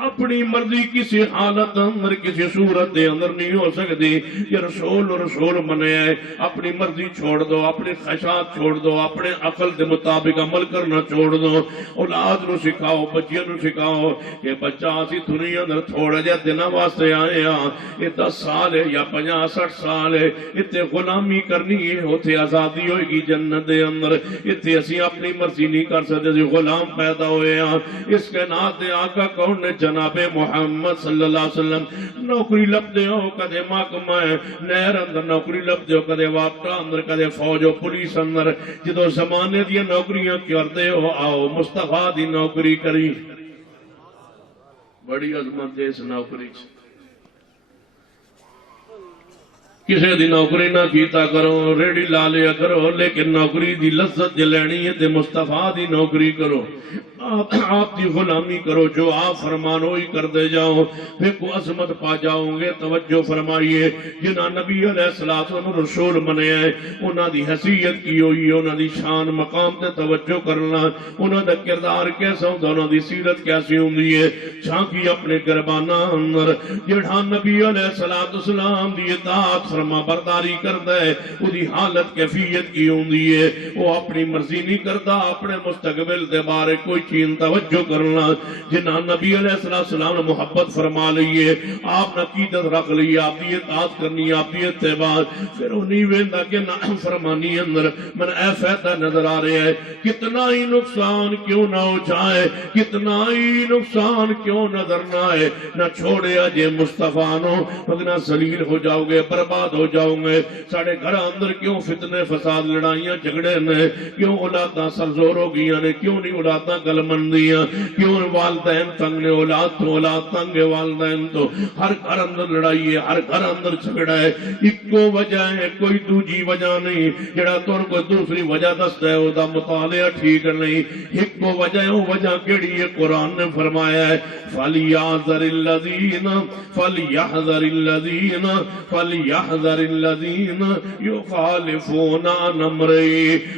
اپنی مرضی کسی حالت اندر کسی صورت دے اندر نہیں ہو سکتی. یہ رسول رسول منے ہے. اپنی مرضی چھوڑ دو, اپنی خواہشات چھوڑ دو, اپنے عقل دے مطابق عمل کرنا چھوڑ دو. اولاد نو سکھاؤ, بچیاں نو سکھاؤ کہ بچہ اسی دنیا اندر تھوڑا جا دنوں واسطے آئے ہاں, یہ 10 سال ہے یا 50-60 سال ہے, اتنے غلامی کرنی ہے, ہوتے آزادی ہوئے گی جنت دے اندر. اتنے اسی اپنی مرضی نہیں کر سکتے, اسی غلام پیدا ہوئے ہاں. اس کے نات دے آقا کون نے, جناب محمد صلی اللہ علیہ وسلم. نوکری لب دے ہو کدے محکمہ نہر اندر نوکری لب دے ہو, کدے واپٹا اندر, کدے فوج و پولیس اندر. جدو زمانے دیا نوکریاں کرتے ہو, آؤ مصطفیٰ دی نوکری کری. بڑی عظمت ہے اس نوکری. کسی دی نوکری نہ کیتا کرو, ریڑی لا لیا کرو, لیکن نوکری دی لذت لینی ہے تے مصطفیٰ دی نوکری کرو. آپ دی غلامی کرو, جو آپ فرمان ہوئی کر دے جاؤ, پھر کو عظمت پا جاؤں گے. توجہ فرمائیے, جنہاں نبی علیہ السلام رسول بنے ہیں, انہاں دی حیثیت کی ہوئی, انہاں دی شان مقام تے توجہ کرنا, انہاں دا کردار کیسا ہوتا, انہاں دی سیرت کیسی ہوندی ہے. جھانکی اپنے گربانہ اندر, جڑا نبی علیہ السلام دی اطاعت فرما برداری کرتا ہے, وہ دی حالت کیفیت کی ہوندی ہے. وہ اپنی مرضی نہیں کرتا, اپنے مستقبل دے بارے کوئی چیز توجہ کرنا. جنہاں نبی علیہ السلام نے محبت فرما لئیے, آپ نے عقیدت رکھ لئیے, آپ کی اطاعت کرنی, آپ کی اتباع, پھر وہ نہیں ویندا کہ نہ فرمانی اندر من اے فائدہ نظر آ رہے ہے. کتنا ہی نقصان کیوں نہ ہو جائے, کتنا ہی نقصان کیوں نظر نہ آئے, نہ چھوڑے اجے مصطفیٰ نو, وگنا ذلیل ہو جاؤ گے, برباد ہو جاؤ گے. ساڑھے گھر اندر کیوں فتنے فساد لڑائیاں جھگڑے نے, کیوں اولاداں سرزور ہو گئیاں نے, کیوں نہیں اولاداں گلمندیاں, کیوں والدین تنگ نے, اولاد تو اولاد تنگ ہے, والدین تو. ہر گھر اندر لڑائی ہے, ہر گھر اندر جھگڑا ہے. ایکو وجہ ہے, کوئی دوجی وجہ نہیں. جڑا تور کوئی دوسری وجہ دستا ہے وہ دا مطالعہ ٹھیک نہیں. ایکو وجہ ہے, وہ وجہ کیڑی ہے, قرآن نے فرمایا ہے فَلْيَحْذَرِ الَّذِينَ يُخَالِفُونَ عَنْ أَمْرِهِ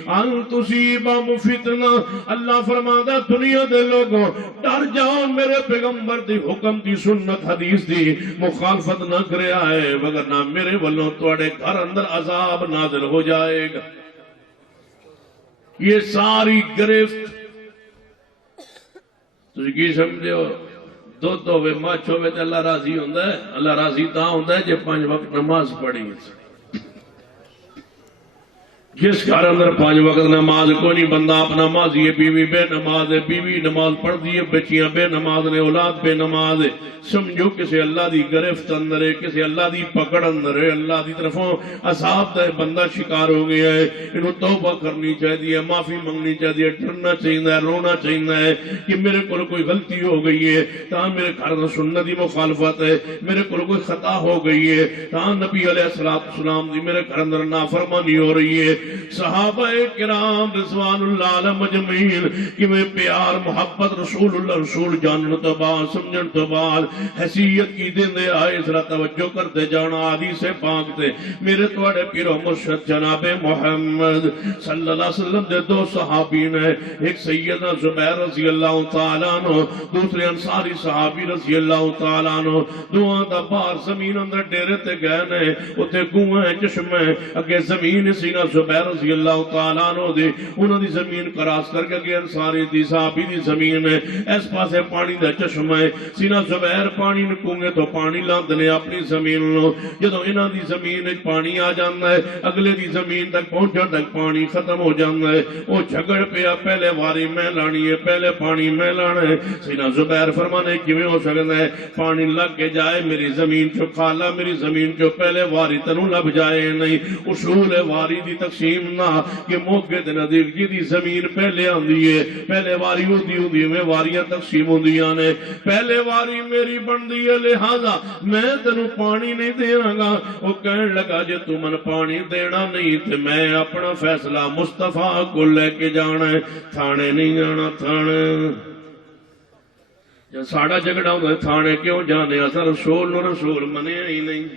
أَن تُصِيبَهُمْ فِتْنَةٌ. اللہ فرماتا دنیا دے لوگوں ڈر جاؤ, میرے پیغمبر دی حکم دی سنت حدیث دی مخالفت نہ کرے آئے, وگرنہ میرے والوں توڑے گھر اندر عذاب نازل ہو جائے گا. یہ ساری گرفت تجھے کی سمجھے ہو, دودھ ہوئے ماچ ہوئے تے اللہ راضی ہوندہ ہے. اللہ راضی تاں ہوندہ ہے جب 5 وقت نماز پڑھی. جس گھر اندر 5 وقت نماز کو نہیں, بندہ اپنا نمازی ہے, بیوی بے نماز ہے, بیوی نماز پڑھ دی ہے, بچیاں بے نماز نے, اولاد بے نماز ہے. سمجھو کسی اللہ دی گرفت اندر ہے, کسی اللہ دی پکڑ اندر ہے, اللہ دی طرفوں عذاب دا بندہ شکار ہو گیا ہے. انہوں توبہ کرنی چاہیے, معافی منگنی چاہیے, ڈرنا چاہیے, رونا چاہیے کہ میرے کو کوئی غلطی ہو گئی ہے, تاں میرے گھر سنت دی مخالفت ہے, میرے کو کوئی خطا ہو گئی ہے, تاں نبی علیہ السلام دی میرے گھر اندر نافرمانی ہو رہی ہے. صحابہ کرام رضوان اللہ علیہ مجمعین کہ میں پیار محبت رسول اللہ رسول جانن تو بعد سمجھن تو بعد حیثیت کی دیں دے آئے, اس طرح توجہ کرتے جانا حدیث پاک تے. میرے توڑے پیر و مرشد جناب محمد صلی اللہ علیہ وسلم دے 2 صحابین ہیں, ایک سیدنا زبیر رضی اللہ تعالیٰ عنہ, دوسرے انصاری صحابی رضی اللہ تعالیٰ عنہ. دوہاں دا باہر زمین اندر ڈیرے تے گئے نے, اتے گوہاں چشمیں اگے زمین سینا. زبیر زبیر رضی اللہ تعالیٰ عنہ دی انہوں دی زمین کراس کر کے انصاری دی صحابی دی زمین ہے اس پاسے پانی دا چشمہ ہے سینہ زبیر پانی نکونگے تو پانی لاندنے اپنی زمین لو جدو انہاں دی زمین پانی آ جانا ہے اگلے دی زمین تک پہنچا تک پانی ختم ہو جانا ہے وہ جھگڑ پیا پہلے واری میں لانی ہے پہلے پانی میں لانا ہے سینہ زبیر فرمانے کیویں ہو سکتا ہے پانی لگ کے جائے میری زمین چو کھالا میری زمین چو پہلے واری تنو لب جائے نہیں اصول واری دی تقسیم نہ کہ موقع دے نظیر کی دی زمین پہلے آندی ہے پہلے واری ہوندی میں واریاں تقسیم ہوندیاں نے پہلے واری میری بندی ہے لہذا میں تنو پانی نہیں دینا گا وہ کہنے لگا جے تو من پانی دینا نہیں تے میں اپنا فیصلہ مصطفیٰ کو لے کے جانا ہے تھانے نہیں جانا تھانے جب ساڑا جھگڑا ہوتا ہے تھانے کیوں جانے اصل رسول نو رسول منیا ہی نہیں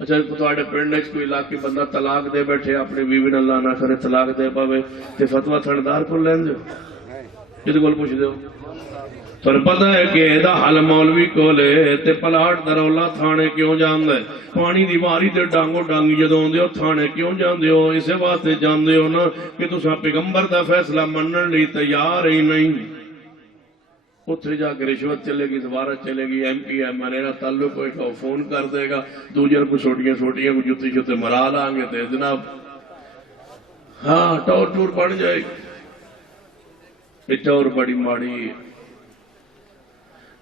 اچھا تواڈے پنڈ وچ کوئی علاقے بندہ طلاق دے بیٹھے اپنی بیوی نال اللہ نہ کرے طلاق دے پاوے تے فتوی تھندار کو لیندے ہو جدے کول پوچھ دیو تھانوں پتہ ہے کہ ایدا حل مولوی کولے تے پلاٹ دا رولا تھانے کیوں جاندا ہے پانی دی واری تے ڈانگو ڈانگی جدوں اوندے ہو تھانے کیوں جاندے ہو اسے واسطے جاندے ہو نا کہ تساں پیغمبر دا فیصلہ منن لئی تیار ہی نہیں اتھے جا کے رشوت چلے گی دوبارہ چلے گی ایم پی ایم ایل تعلق کوئی کا فون کر دے گا دوجر کو چھوٹیاں چھوٹیاں کو جتی جتے مرا لیں گے تے جناب ہاں ٹور ٹور بڑھ جائے گی ٹور بڑی ماڑی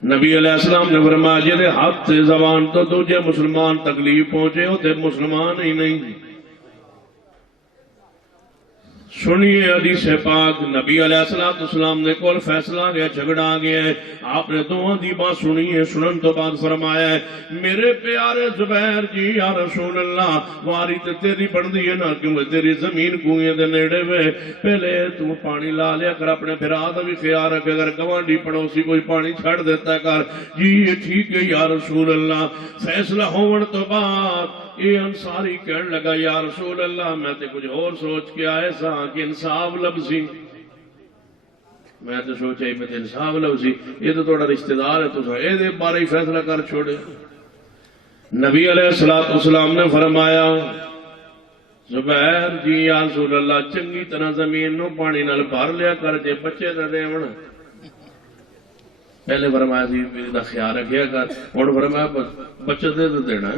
نبی علیہ السلام نے فرمایا جے ہاتھ سے زبان تو دوجے مسلمان تکلیف پہنچے ہوتے مسلمان ہی نہیں سنیے حدیث پاک نبی علیہ السلام نے کول فیصلہ آ گیا جھگڑا آ گیا ہے آپ نے دونوں دی بات سنی ہے سنن تو بعد فرمایا ہے میرے پیارے زبیر جی یا رسول اللہ واری تے تیری بندی ہے نا کیوں تیری زمین کنویں دے نیڑے وے پہلے تو پانی لا لیا کر اپنے بھرا دا بھی خیال رکھے اگر گوانڈی پڑوسی کوئی پانی چھڑ دیتا کر جی یہ ٹھیک ہے یا رسول اللہ فیصلہ ہون تو بعد یہ انصاری کہنے لگا یا رسول اللہ میں تے کچھ اور سوچ کے آئے سا کہ انصاف لبسی میں تو سوچا ہی میں تے انصاف لبسی یہ تو تھوڑا رشتہ دار ہے تو سا اے دے بارے ہی فیصلہ کر چھوڑے نبی علیہ السلام نے فرمایا زبیر جی یا رسول اللہ چنگی طرح زمین نو پانی نال بھر لیا کر جے بچے دے دیون پہلے فرمایا سی میری دا خیال رکھیا کر ہن فرمایا بچے دے دینا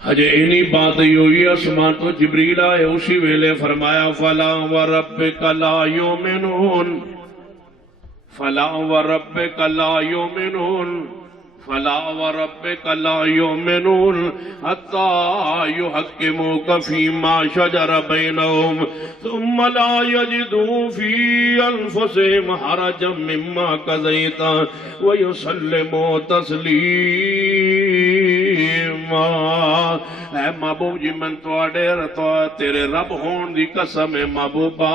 ہجے اینی بات ہوئی آسمان تو جبریل آئے اسی ویلے فرمایا فلا وربک لا یؤمنون فلا وربک لا یؤمنون فلا وربک لا یؤمنون حتی یحکموک فیما شجر بینہم ثم لا یجدوا فی انفسہم حرجا مما قضیت ویسلموا تسلیما اے محبوب جی من تیرے رب ہون دی قسم ہے محبوبہ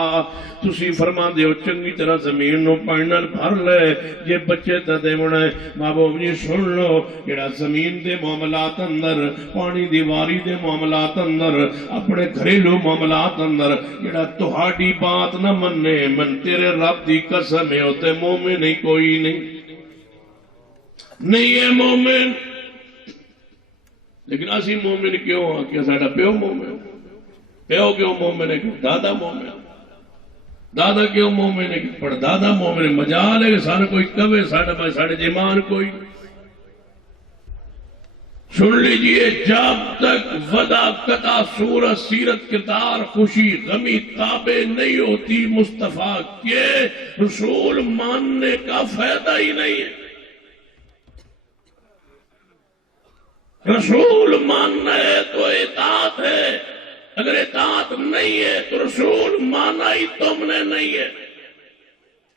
تسی فرما دیو چنگی طرح زمین نو پانی نال بھر لے جے بچے تے دیونا ہے محبوب جی سن لو جڑا زمین دے معاملات اندر پانی دی واری دے معاملات اندر اپنے گھریلو معاملات اندر جڑا تہاڈی بات نہ مننے من تیرے رب دی قسم ہے تے مومن ہی کوئی نہیں ہے مومن لیکن اسی مومن کیوں ہاں کہ ساڈا پیو مومن پیو کیوں مومن ہے کہ دادا مومن دادا کیوں مومن ہے کہ پڑ دادا مومن ہے مجال ہے کہ سارا کوئی کبے ساڑھے ایمان کوئی سن لیجئے جب تک ودا قطع سورت سیرت کردار خوشی غمی تابع نہیں ہوتی مصطفیٰ کے رسول ماننے کا فائدہ ہی نہیں ہے رسول ماننا ہے تو اطاعت ہے اگر اطاعت نہیں ہے تو رسول مانا ہی تم نے نہیں ہے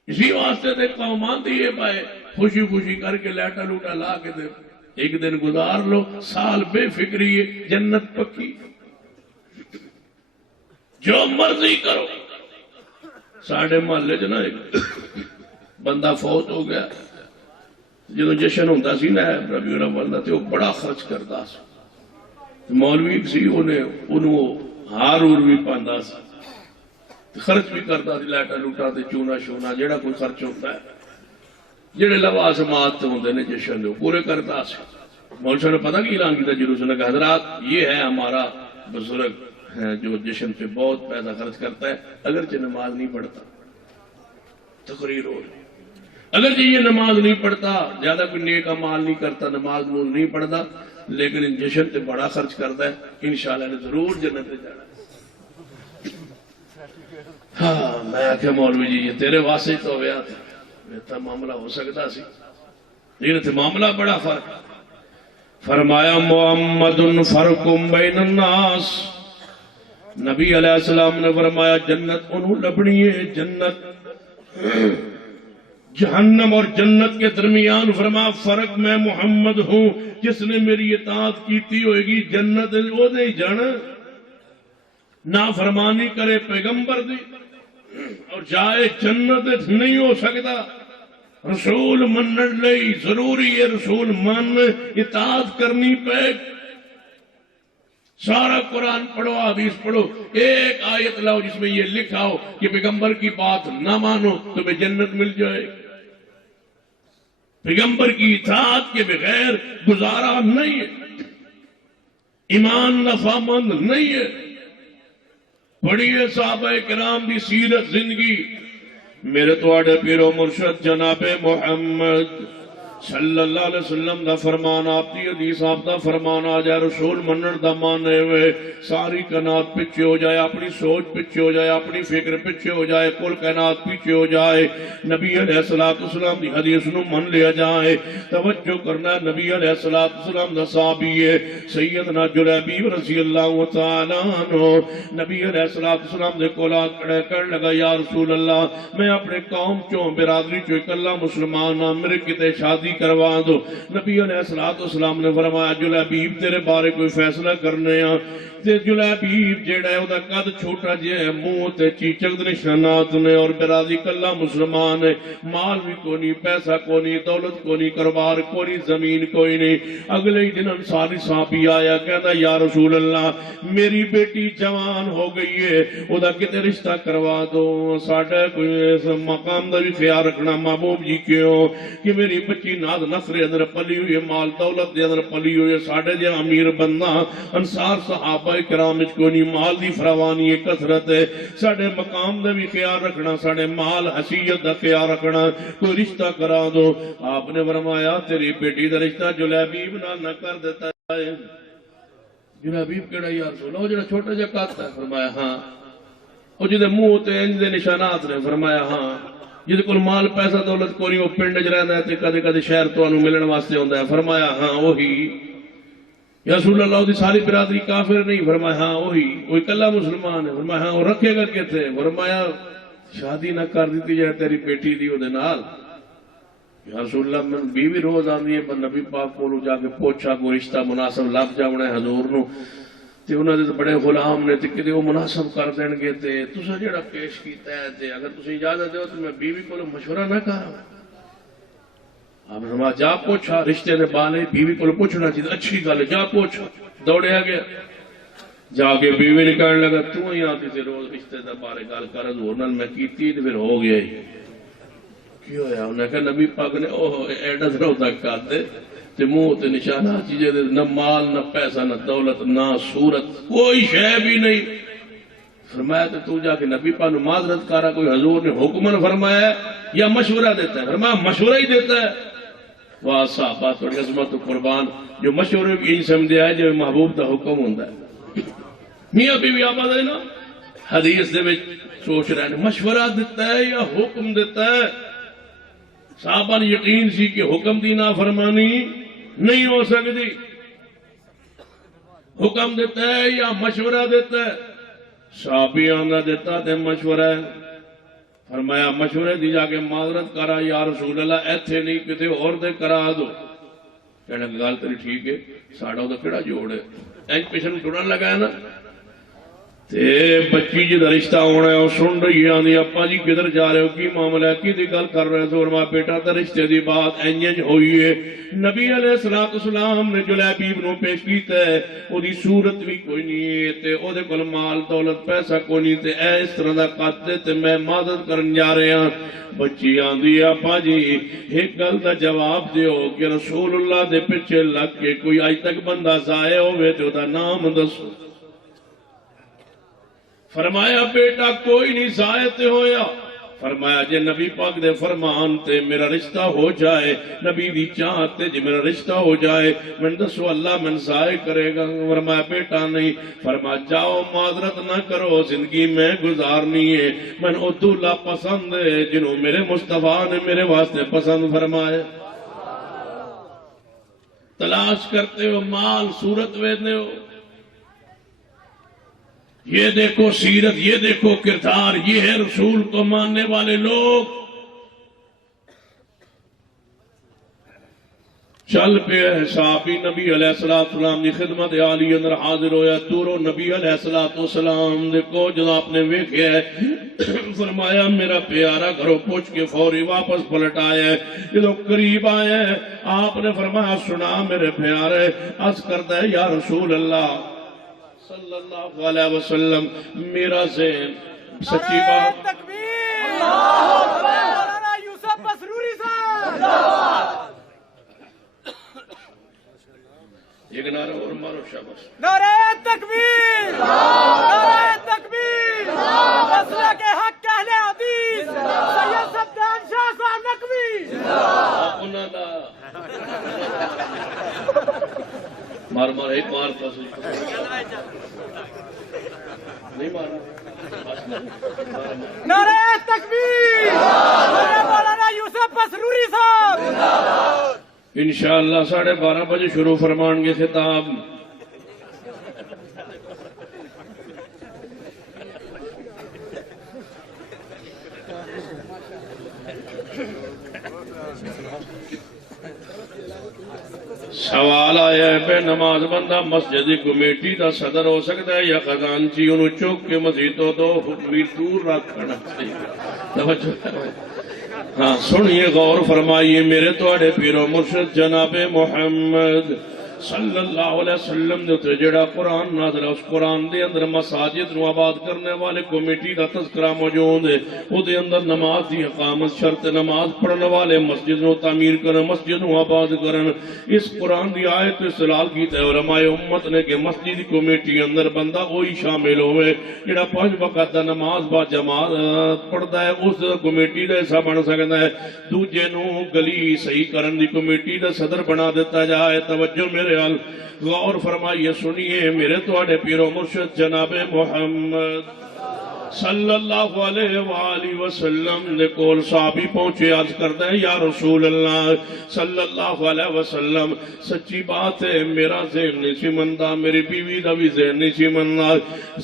اسی واسطے دے قومان دیئے پائے خوشی خوشی کر کے لیٹا لوٹا لا کے دے ایک دن گزار لو سال بے فکری ہے جنت پکی جو مرضی کرو ساڑھے محلے جنا ایک بندہ فوت ہو گیا جدو جشن ہوتا سی نا ربیع الاول دا تے وہ بڑا خرچ کرتا سی مولوی سی انہوں ہار بھی پاندا سی خرچ بھی کرتا سی لیٹا لوٹا تے چونا شونا جیڑا کوئی خرچ ہوتا ہے جڑے لوازمات ہوندے نے جشن دے پورے کرتا سی مولوی صاحب نے پتہ کی اعلان کیتا جلوس نے کہا حضرات یہ ہے ہمارا بزرگ ہیں جو جشن پہ بہت پیسہ خرچ کرتا ہے، اگرچہ نماز نہیں پڑھتا، تقریر ہو رہی، اگرچہ یہ نماز نہیں پڑھتا، زیادہ کوئی نیک مال نہیں کرتا، نماز نہیں پڑھتا، لیکن ان جشن پہ بڑا خرچ کرتا ہے، انشاءاللہ نے ضرور جنت میں جانا۔ ہاں میں آخیا مولوی جی یہ تیرے واسطے تو ہویا تھا، معاملہ ہو سکتا سی، لیکن تے معاملہ بڑا فرق۔ فرمایا محمد فرق بین الناس، نبی علیہ السلام نے فرمایا جنت انہوں لبنی ہے، جنت جہنم اور جنت کے درمیان، فرمایا فرق میں محمد ہوں، جس نے میری اطاعت کیتی ہوئے گی جنت وہ نہیں جانا، نافرمانی کرے پیغمبر دی اور جائے جنت نہیں ہو سکتا۔ رسول منن لئی ضروری ہے، رسول مان اطاعت کرنی پہ، سارا قرآن پڑھو، حدیث پڑھو، ایک آیت لاؤ جس میں یہ لکھا ہو کہ پیغمبر کی بات نہ مانو تمہیں جنت مل جائے، پیغمبر کی اطاعت کے بغیر گزارا نہیں ہے، ایمان نفامند نہیں ہے۔ پڑھیے صحابہ کرام دی سیرت زندگی، میرے توڑے پیرو مرشد جناب محمد صلی اللہ علیہ وسلم دا فرمان، آپ دی حدیث آپ دا فرمان آ جائے، رسول منن دا مانے ہوئے ساری کائنات پیچھے ہو جائے، اپنی سوچ پیچھے ہو جائے، اپنی فکر پیچھے ہو جائے، کل کائنات پیچھے ہو جائے، نبی علیہ السلام دی حدیث نو من لیا جائے۔ توجہ کرنا، نبی علیہ السلام دا صحابی ہے سیدنا جلیبیب رضی اللہ تعالیٰ عنہ، نبی علیہ السلام دے کولا کھڑے کر لگا، یا رسول اللہ میں اپنے قوم چوں برادری چوں اکلا مسلمان ہاں، میرے کتے شادی کروا دو۔ نبی علیہ السلام نے فرمایا جلیبیب تیرے بارے کوئی فیصلہ کرنے ہاں، تے جلیبیب جیڑا ہے او دا قد چھوٹا جے ہے، منہ تے چیچک دے نشانات نے، اور برادری کلا مسلمان ہے، مال بھی کوئی نہیں، پیسہ کوئی نہیں، دولت کوئی نہیں، کاروبار کوئی نہیں، زمین کوئی نہیں۔ اگلے ہی دن انصاری صحابی آیا، کہتا یا رسول اللہ میری بیٹی جوان ہو گئی ہے، او دا کتے رشتہ کروا دو، ساڈا کوئی مقام دا بھی خیال رکھنا محبوب جی، کیوں کہ میری بچی ناز نخرے اندر پلی ہوئی ہے، مال دولت دے اندر پلی ہوئی ہے، ساڈے جے امیر بندہ انصار صحابہ کرام وچ کوئی نہیں، مال دی فراوانی ہے، کثرت ہے، ساڈے مقام دا بھی خیال رکھنا، ساڈے مال حیثیت دا خیال رکھنا، کوئی رشتہ کرا دو۔ آپ نے فرمایا تیری بیٹی دا رشتہ جلیبیب نال نہ کر دیتا ہے۔ جلیبیب کیڑا یا رسول اللہ، جڑا چھوٹا جا قد ہے؟ فرمایا ہاں۔ او جدے منہ تے انج دے نشانات نے؟ فرمایا ہاں۔ جدے کول مال پیسہ دولت کوئی نہیں، وہ پنڈ وچ رہندا ہے تے کدے کدے شہر تانوں ملن واسطے ہوندا ہے؟ فرمایا ہاں وہی۔ یا رسول اللہ دی ساری برادری کافر نہیں؟ فرمایا ہاں وہی، کوئی کلا مسلمان ہے؟ فرمایا ہاں، وہ رکھے گا کتے؟ فرمایا شادی نہ کر دیتی جائے تیری بیٹی دی اودے نال۔ یا رسول اللہ من بیوی روز آندی ہے، پر نبی پاک کولوں جا کے پوچھا کوئی رشتہ مناسب لب جاونا ہے حضور نو، تے انہاں دے بڑے غلام نے تے کدے وہ مناسب کر دین گے، تے تساں جڑا پیش کیتا ہے تے اگر تساں اجازت دیو تو میں بیوی کولوں مشورہ نہ کراں۔ آپ نے جا پوچھا، رشتے نے بالے بیوی کو پوچھنا چاہیے، اچھی گل، جا پوچھا۔ دوڑیا گیا، جا کے بیوی نے کہنے لگا تو ہی آتی تھی روز رشتے دا بارے گل کر، حضور نال میں کیتی تے پھر ہو گیا ہی۔ کی ہویا؟ انہوں نے کہا نبی پاک نے اوہ ایڈا درو تک کر دے تے منہ تے نشانات چیزیں دے، نہ مال نہ پیسہ نہ دولت نہ صورت کوئی شے بھی نہیں۔ فرمایا تو جا کے نبی پاک نے معذرت کرا، کوئی حضور نے حکمن فرمایا ہے یا مشورہ دیتا ہے؟ فرمایا مشورہ ہی دیتا ہے۔ واہ صحابہ تھوڑی عظمت و قربان، جو مشورے بھی یہی سمجھے آئے جو محبوب دا حکم ہوندہ ہے۔ میاں بیوی آباد ہے نا، حدیث دے میں سوچ رہے ہیں مشورہ دیتا ہے یا حکم دیتا ہے؟ صحابہ نے یقین سی کہ حکم دی نافرمانی نہیں ہو سکتی، حکم دیتا ہے یا مشورہ دیتا ہے؟ صحابی آندہ دیتا تے مشورہ ہے۔ فرمایا مشورے دی جا کے معذرت کرا، یا رسول اللہ ایتھے نہیں کتے اور دے کرا دو۔ کہنے کہ گال تری ٹھیک ہے، ساڑھا دا کڑا جوڑ ہے، اینج پیشن ٹوڑا لگا ہے نا، تے بچی جی دا رشتہ ہونا ہے، وہ سن رہی ہے، آنی اپا جی کدھر جا رہے ہو، کی معاملہ ہے، کی دی گل کر رہے ہیں؟ فرمایا بیٹا تا رشتے دی بات اینج ہوئی ہے، نبی علیہ السلام نے جلیبیب نو پیش کیتا ہے، وہ دی صورت بھی کوئی نہیں ہے، تے او دے کل مال دولت پیسہ کوئی نہیں، تے اے اس طرح دا قاتل تے میں مدد کرن جا رہے ہیں۔ بچی آندی ہے اپا جی ایک گل دا جواب دیو کہ رسول اللہ دے پیچھے لگ کے کوئی آج تک بندہ ضائع ہوئے تے او دا نام دسو۔ فرمایا بیٹا کوئی نہیں ضائع تے ہویا. فرمایا جے نبی پاک دے فرمان تے میرا رشتہ ہو جائے, نبی دی چاہت تے جے میرا رشتہ ہو جائے, من دسو اللہ من ضائع کرے گا؟ فرمایا بیٹا نہیں. فرمایا جاؤ معذرت نہ کرو, زندگی میں گزارنی ہے, من او دولہا پسند ہے جنہوں میرے مصطفیٰ نے میرے واسطے پسند فرمائے. تلاش کرتے ہو مال صورت ویدنے ہو, یہ دیکھو سیرت, یہ دیکھو کردار, یہ ہے رسول کو ماننے والے لوگ. چل پہ صحابی نبی علیہ السلام دی خدمت عالی اندر حاضر ہویا. دورو نبی علیہ السلام دیکھو جدا آپ نے ویکھیا ہے. فرمایا میرا پیارا گھروں پوچھ کے فوری واپس پلٹ آیا ہے. جدو قریب آیا ہے آپ نے فرمایا سنا میرے پیارے, عرض کرتا ہے یا رسول اللہ صلی اللہ علیہ وسلم میرا ذہن سچی بات. تکبیر اللہ اکبر. مولانا یوسف مسروری صاحب ایک نعرہ اور مارو شاباش. نعرہ تکبیر, نعرہ تکبیر. مسئلہ کے حق اہل حدیث سید صفدان شاہ صاحب نقوی. انہاں دا مار مار ایک مار پاس نہیں مارا. نعرہ تکبیر. مولانا یوسف مسروری صاحب انشاءاللہ 12:30 بجے شروع فرمان گے خطاب. سوال آیا ہے بے نماز بندہ مسجد کمیٹی دا صدر ہو سکتا ہے یا خزانچی, انہوں چوک کے مزید تو 2 فٹ دور رکھنا چاہیے. ہاں سنیے غور فرمائیے میرے توڑے پیر و مرشد جناب محمد صلی اللہ علیہ وسلم نے جڑا قرآن نازل ہے اس قرآن دے اندر مساجد نو آباد کرنے والے کمیٹی دا تذکرہ موجود ہے. او دے اندر نماز دی اقامت شرط, نماز پڑھنے والے مسجد نو تعمیر کرن, مسجد نو آباد کرن. اس قرآن دی آیت استدلال کیتا ہے علماء امت نے کہ مسجد دی کمیٹی اندر بندہ وہی شامل ہوئے جڑا 5 وقت دا نماز با جماعت پڑھدا ہے, اس کمیٹی دا حصہ بن سکتا ہے. دوجے نو گلی صحیح کرن دی کمیٹی دا صدر بنا دیتا جائے. توجہ میرے غور فرمائیے سنیے میرے توڑے پیر و مرشد جناب محمد صلی اللہ علیہ وآلہ وسلم نے کول صحابی پہنچے, عرض کرتا ہے یا رسول اللہ صلی اللہ علیہ وسلم سچی بات ہے میرا ذہن نہیں سی مندا, میری بیوی دا بھی ذہن نہیں سی مندا,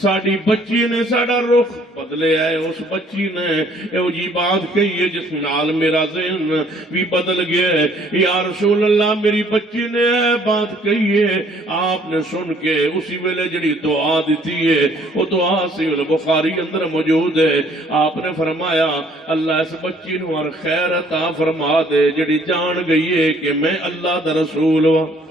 ساڑی بچی نے ساڑا رخ بدلے ہے, اس بچی نے ایو جی بات کہی ہے جس نال میرا ذہن بھی بدل گیا ہے. یا رسول اللہ میری بچی نے بات کہی ہے, آپ نے سن کے اسی ویلے جڑی دعا دیتی ہے وہ دعا سی البخاری اندر موجود ہے. آپ نے فرمایا اللہ اس بچی نو اور خیر عطا فرما دے جڑی جان گئی ہے کہ میں اللہ دا رسول ہوں.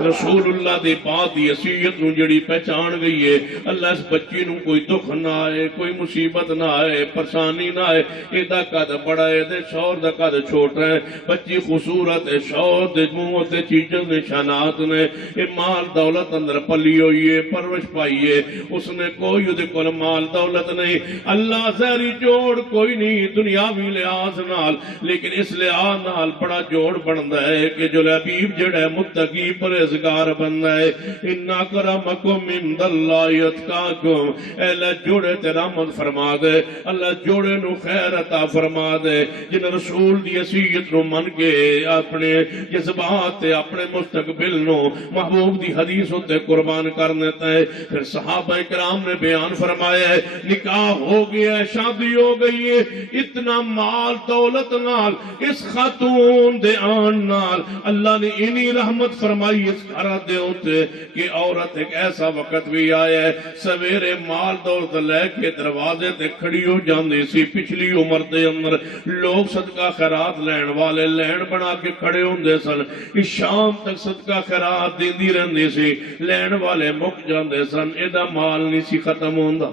رسول اللہ دے پاک دی حیثیت نو جڑی پہچان گئی ہے, اللہ اس بچی نو کوئی دکھ نہ آئے, کوئی مصیبت نہ آئے, پریشانی نہ آئے. اے دا قد بڑا ہے تے شوہر دا قد چھوٹا ہے. بچی خوبصورت ہے, شوہر دے منہ تے چیزاں نشانات نے, اے مال دولت اندر پلی ہوئی ہے, پرورش پائی ہے, اس نے کوئی دے کول مال دولت نہیں. اللہ زہری جوڑ کوئی نہیں دنیاوی لحاظ نال, لیکن اس لحاظ نال بڑا جوڑ بندا ہے کہ جو حبیب جڑا متقی پرہیزگار بندا ہے. اِنَّ أَكْرَمَكُمْ عِندَ اللَّهِ أَتْقَاكُمْ. اے اللہ جوڑے تے رحمت فرما دے, اللہ جوڑے نو خیر عطا فرما دے جن رسول دی حیثیت نو من کے اپنے جذبات تے اپنے مستقبل نو محبوب دی حدیث تے قربان کر دیتا ہے. پھر صحابہ کرام نے بیان فرمایا ہے نکاح ہو گیا ہے, شادی ہو گئی ہے, اتنا مال دولت نال اس خاتون دے آن نال اللہ نے انہی رحمت فرمائی اس گھر دے ہوتے کہ عورت ایک ایسا وقت بھی آیا ہے سویرے مال دولت لے کے دروازے تے کھڑی ہو جاندی سی. پچھلی عمر دے اندر لوگ صدقہ خیرات لین والے لین بنا کے کھڑے ہوندے سن, اس شام تک صدقہ خیرات دیندی رہندی سی, لین والے مک جاندے سن, ایدہ مال نہیں سی ختم ہوندا.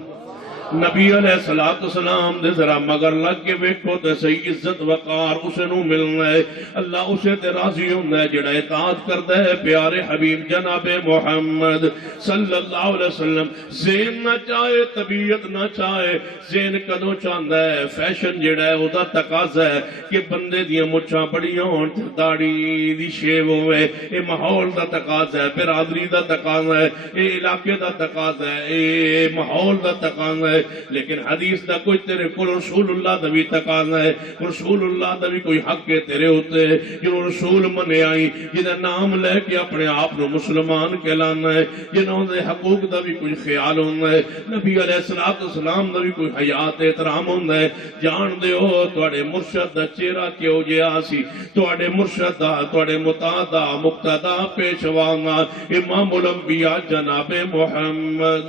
نبی علیہ السلام دے ذرا مگر لگ کے ویکھو تے صحیح عزت وقار اسے نو ملنا ہے اللہ اسے تے راضی ہونا ہے جڑا اطاعت کردا ہے پیارے حبیب جناب محمد صلی اللہ علیہ وسلم ذہن نہ چاہے طبیعت نہ چاہے ذہن کدوں چاہندا ہے فیشن جڑا ہے او دا تقاضا ہے کہ بندے دیاں مچھاں بڑیاں ہون تے داڑھی دی شیو ہوے اے ماحول دا تقاضا ہے برادری دا تقاضا ہے اے علاقے دا تقاضا ہے اے ماحول دا تقاضا ہے لیکن حدیث دا کوئی تیرے کو رسول اللہ دا بھی تقاضا ہے رسول اللہ دا بھی کوئی حق ہے تیرے ہوتے جنہوں رسول منے آئی جنہاں نام لے کے اپنے آپ نو مسلمان کہلانا ہے جنہوں دے حقوق دا بھی کوئی خیال ہونا ہے نبی علیہ السلام دا بھی کوئی حیات احترام ہونا ہے جان دے ہو توڑے مرشد دا چہرہ کیوں جیا سی توڑے مرشد دا توڑے متعدہ مقتدہ پیشوانا امام الانبیاء جناب محمد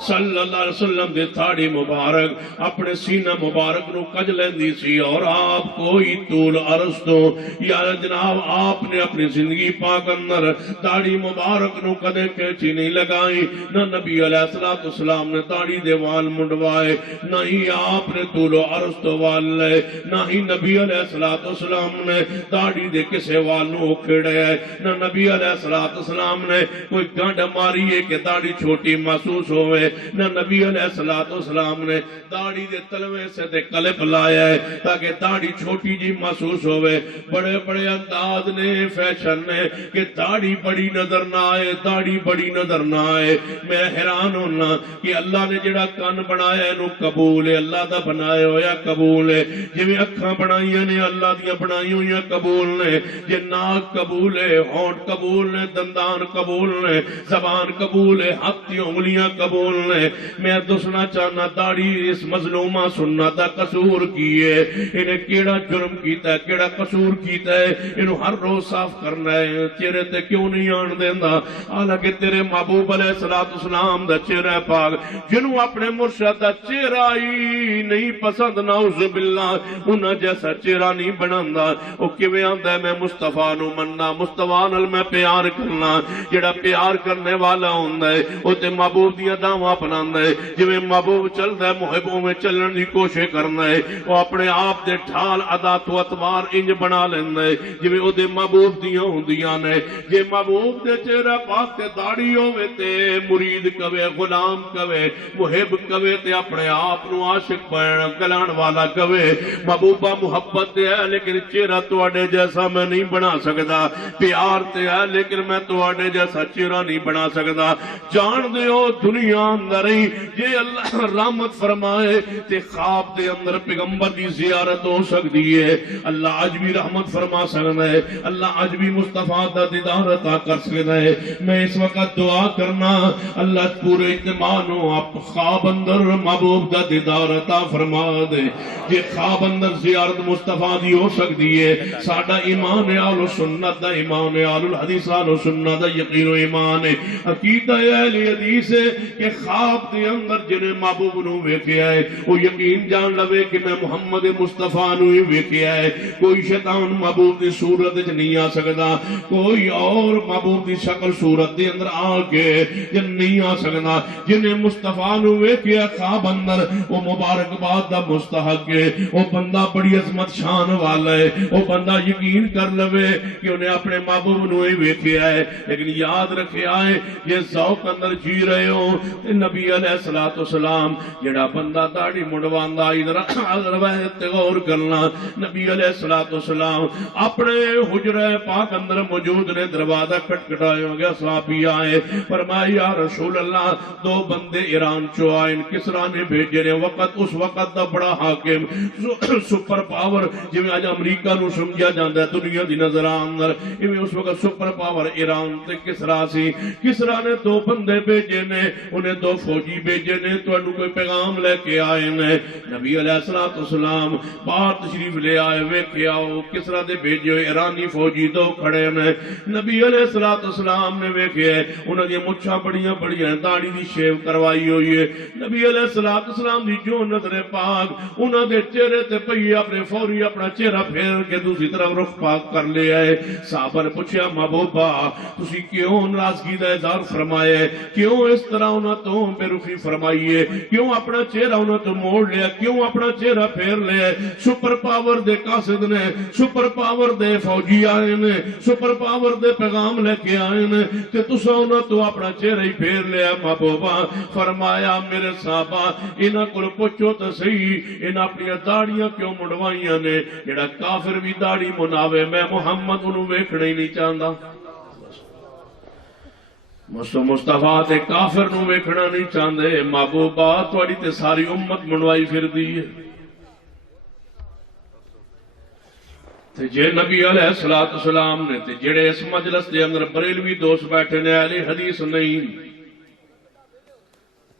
صلی اللہ علیہ وسلم دے تھاڑی مبارک اپنے سینہ مبارک نو کج لیندی سی اور آپ کوئی طول عرض تو یا جناب آپ نے اپنی زندگی پاک اندر داڑھی مبارک نو کدے کیچی نہیں لگائی نہ نبی علیہ السلام نے داڑھی دے وال منڈوائے نہ ہی آپ نے طول و عرض تو وال لے نہ ہی نبی علیہ السلام نے داڑھی دے کسے وال نو کھڑے نہ نبی علیہ السلام نے کوئی گنڈ ماری ہے کہ داڑھی چھوٹی محسوس ہوئے نہ نبی علیہ السلام نے داڑھی دے تلوے سے دے کلپ لایا ہے تاکہ داڑھی چھوٹی جی محسوس ہوئے بڑے بڑے انداز نے فیشن نے کہ داڑھی بڑی نظر نہ آئے داڑھی بڑی نظر نہ آئے میں حیران ہونا کہ اللہ نے جڑا کان بنایا ہے نو قبول ہے اللہ دا بنائے ہویا قبول ہے جویں اکھاں بنائیاں نے اللہ دیاں بنائی ہویاں قبول نے جے ناک قبول ہے ہونٹ قبول نے دندان قبول نے زبان قبول ہے ہاتھ دی انگلیاں قبول نے میں دسنا چاہنا داڑھی اس مظلومہ سننا دا قصور کیے انہیں کیڑا جرم کیتا ہے کیڑا قصور کیتا ہے انہوں ہر روز صاف کرنا ہے چہرے تے کیوں نہیں آن دینا حالانکہ تیرے محبوب علیہ السلام دا چہرہ پاک جنہوں اپنے مرشد دا چہرہ ہی نہیں پسند نعوذ باللہ انہاں جیسا چہرہ نہیں بناندا او کیویں آندا ہے میں مصطفیٰ نو مننا مصطفیٰ نال میں پیار کرنا جڑا پیار کرنے والا ہوندا ہے او تے محبوب دیاں دعواں اپناندا ہے جویں محبوب چلدا ہے محبوب میں چلن دی کوشش کرنا ہے او اپنے آپ دے ٹھال عادات و اطوار انج بنا لیندا ہے جویں او دے محبوب دیاں ہوندیاں نے جے محبوب دے چہرہ پاک تے داڑھی ہوے تے مرید کہے غلام کہے محب کہے تے اپنے آپ نو عاشق بن گلان والا کہے محبوبہ محبت تے ہے لیکن چہرہ تواڈے جیسا میں نہیں بنا سکدا پیار تے ہے لیکن میں تواڈے جیسا چہرہ نہیں بنا سکدا جان دیو دنیا اندر ہی جے اللہ رحمت فرمائے تے خواب دے اندر پیغمبر دی زیارت ہو سکتی ہے اللہ اج بھی رحمت فرما سکتا ہے اللہ اج بھی مصطفیٰ دا دیدار عطا کر سکتا ہے میں اس وقت دعا کرنا اللہ پورے اجتماع نو آپ خواب اندر محبوب دا دیدار عطا فرما دے جے خواب اندر زیارت مصطفیٰ دی ہو سکتی ہے ساڈا ایمان اہل سنت دا ایمان اہل الحدیث اہل سنت دا یقین و ایمان ہے عقیدہ اہل حدیث ہے کہ خواب دے اندر جنہیں محبوب نو ویکھیا ہے وہ یقین جان لوے کہ میں محمد مصطفیٰ نو ہی ویکھیا ہے کوئی شیطان محبوب دی صورت وچ نہیں آ سکدا کوئی اور محبوب دی شکل صورت دے اندر آ کے جن نہیں آ سکدا جنہیں مصطفیٰ نو ویکھیا خواب اندر وہ مبارکباد دا مستحق ہے وہ بندہ بڑی عظمت شان والا ہے وہ بندہ یقین کر لوے کہ انہیں اپنے محبوب نو ہی ویکھیا ہے لیکن یاد رکھے آئے یہ ذوق اندر جی رہے ہو نبی علیہ السلام جڑا بندہ داڑھی منڈواندا ادھر وقت غور کرنا نبی علیہ السلام اپنے حجرہ پاک اندر موجود نے دروازہ کھٹکھٹایا گیا صحابی آئے فرمایا یا رسول اللہ دو بندے ایران چو آئے کسرا نے بھیجے نے وقت اس وقت دا بڑا حاکم سپر پاور جویں اج امریکہ نو سمجھا جاندا ہے دنیا دی نظر اندر ایویں اس وقت سپر پاور ایران تے کسرا سی کسرا نے دو بندے بھیجے نے انہیں دو فوجی بھیجے نے تانوں کوئی پیغام لے کے آئے نے نبی علیہ السلام باہر تشریف لے آئے ویکھیا او کسرا دے بھیجے ہوئے ایرانی فوجی دو کھڑے نے نبی علیہ السلام نے ویکھیا انہاں دی مچھاں بڑیاں بڑیاں داڑھی دی شیو کروائی ہوئی ہے نبی علیہ السلام دی جو نظر پاک انہاں دے چہرے تے پئی اپنے فوری اپنا چہرہ پھیر کے دوسری طرف رخ پاک کر لے آئے صحابہ نے پوچھا محبوبہ تسی کیوں ناراضگی دا اظہار فرمایا کیوں اس طرح انہاں تو بے رخی فرمائی فرمائیے کیوں اپنا چہرہ انہوں تو موڑ لیا, کیوں اپنا چہرہ پھیر لیا. سپر پاور دے قاصد نے, سپر پاور دے فوجی آئے نے, سپر پاور دے پیغام لے کے آئے نے, تے تسا انہوں تو اپنا چہرہ ہی پھیر لیا. محبوبہ فرمایا میرے صحابہ انہاں کو پوچھو تو صحیح انہاں اپنی داڑیاں کیوں مڑوائیاں نے. جڑا کافر بھی داڑی مناوے میں محمد انہوں ویکھنا ہی نہیں چاہتا. مصطفیٰ تے کافر نو ویکھنا نہیں چاہندے. محبوبہ تواڈی تے ساری امت منوائی پھر دی ہے. تے جے نبی علیہ السلام نے تے جڑے اس مجلس دے اندر بریلوی دوست بیٹھے نے اہل حدیث نہیں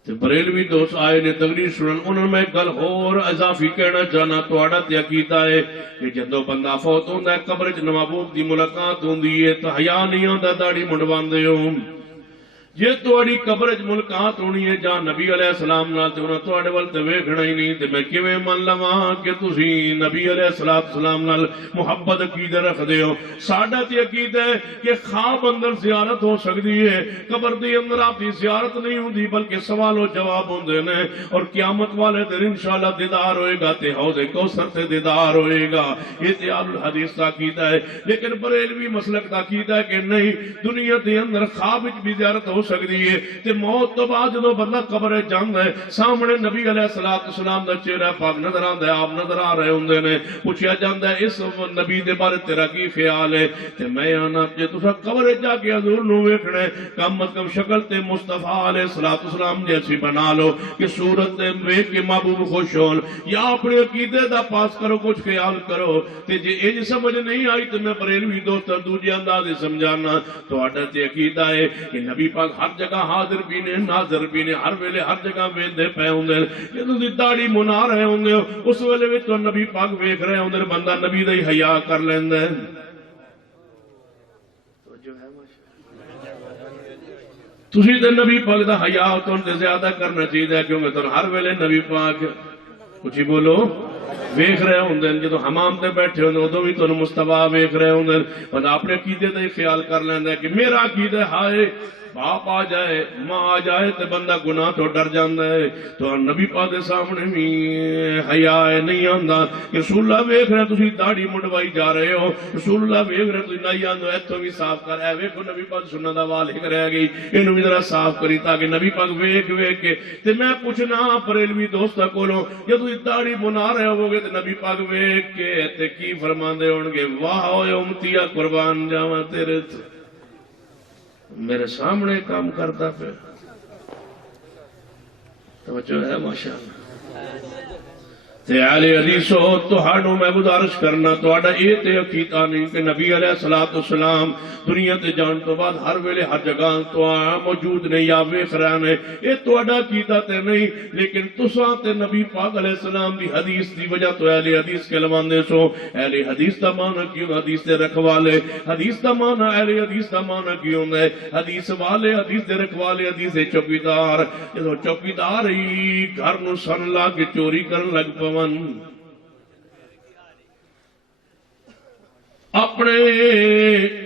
تے بریلوی دوست آئے نے تقریر سنن, انہوں میں گل اور اضافی کہنا چاہنا. تواڈا تے عقیدہ ہے کہ جدوں بندہ فوت ہوندا ہے قبر وچ محبوب دی ملاقات ہوندی ہے تے حیا نہیں آندا داڑھی منڈواندے ہو. جے تواڈی قبر وچ ملاقات ہونی ہے جا نبی علیہ السلام نال تے انہاں تواڈے ول تے ویکھنا ہی نہیں تے میں کیویں من لواں کہ تسی نبی علیہ السلام نال محبت عقیدہ رکھدے ہو. ساڈا تے عقیدہ ہے کہ خواب اندر زیارت ہو سکتی ہے, قبر دے اندر آپ دی زیارت نہیں ہوندی بلکہ سوال و جواب ہوندے نے. اور قیامت والے دن انشاءاللہ دیدار ہوئے گا تے حوض کوثر تے دیدار ہوئے گا. یہ تے اہل الحدیث دا عقیدہ ہے. لیکن بریلوی مسلک دا عقیدہ ہے کہ نہیں, دنیا دے اندر خواب وچ بھی زیارت ہو سکتی ہے تے موت تو بعد جدوں بندہ قبر وچ جاندا ہے سامنے نبی علیہ السلام دا چہرہ پاک نظر آندا ہے, آپ نظر آ رہے ہوندے نے. پوچھیا جاندا ہے اس نبی دے بارے تیرا کی خیال ہے تے میں آنا جے تساں قبر وچ جا کے حضور نو ویکھنا ہے کم از کم شکل تے مصطفیٰ علیہ السلام جیسی بنا لو کہ صورت تے ویکھ کے محبوب خوش ہون. یا اپنے عقیدے دا پاس کرو, کچھ خیال کرو تے جے انج سمجھ نہیں آئی تے میں بریلوی دوست دوجے انداز سمجھانا. تہاڈا تے عقیدہ ہے کہ نبی پاک ہر جگہ حاضر بھی نے ناظر بھی نے, ہر ویلے ہر جگہ ویندے پے ہوندے. جدوں دی داڑھی منا رہے ہوندے اس ویلے وچ تو نبی پاک ویکھ رہے ہوندے, بندہ نبی دا ہی حیا کر لیندا ہے. تسی تے نبی پاک دا حیا تو زیادہ کرنا چاہیے کیونکہ تو ہر ویلے نبی پاک کچھ ہی بولو ویکھ رہے ہوندے. جدوں حمام تے بیٹھے ہوندے ادوں بھی تانوں مصطفیٰ ویکھ رہے ہوندے. بندہ اپنے عقیدے دا ہی خیال کر لیندا ہے کہ میرا عقیدہ ہائے باپ آ جائے ماں آ جائے تے بندہ گناہ تو ڈر جاندا ہے. تو نبی پاک دے سامنے بھی حیا نہیں آندا کہ رسول اللہ ویکھ رہے تسی داڑھی منڈوائی جا رہے ہو, رسول اللہ ویکھ رہے تسی نہیں آندے ایتھوں بھی صاف کر. اے ویکھو نبی پاک سنت دا وال ایک رہ گئی, اینوں بھی ذرا صاف کری تاکہ نبی پاک ویکھ کے. تے میں پوچھنا بریلوی دوستاں کولوں جے تسی داڑھی منا رہے ہو گے تے نبی پاک ویکھ کے تے کی فرماندے ہون گے واہ اوے امتیا قربان جاواں تیرے تے میرے سامنے کام کرتا پہ. توجہ ہے ماشاءاللہ. تے اہل حدیثو تہاڈوں میں گزارش کرنا تہاڈا اے تے عقیدہ نہیں کہ نبی علیہ السلام دنیا تے جان تو بعد ہر ویلے ہر جگہ تو موجود نے یا ویکھ رہے نے. اے تہاڈا عقیدہ تے نہیں, لیکن تساں تے نبی پاک علیہ السلام دی حدیث دی وجہ تو اہل حدیث کہلواندے سو. اہل حدیث دا معنی کی ہوندا حدیث دے رکھوالے. حدیث دا معنی اہل حدیث دا معنی کی ہوندا ہے حدیث والے, حدیث دے رکھوالے, حدیث دے چوکیدار. جدوں چوکیدار ہی گھر نو سن لا کے چوری کرن لگ پون اپنے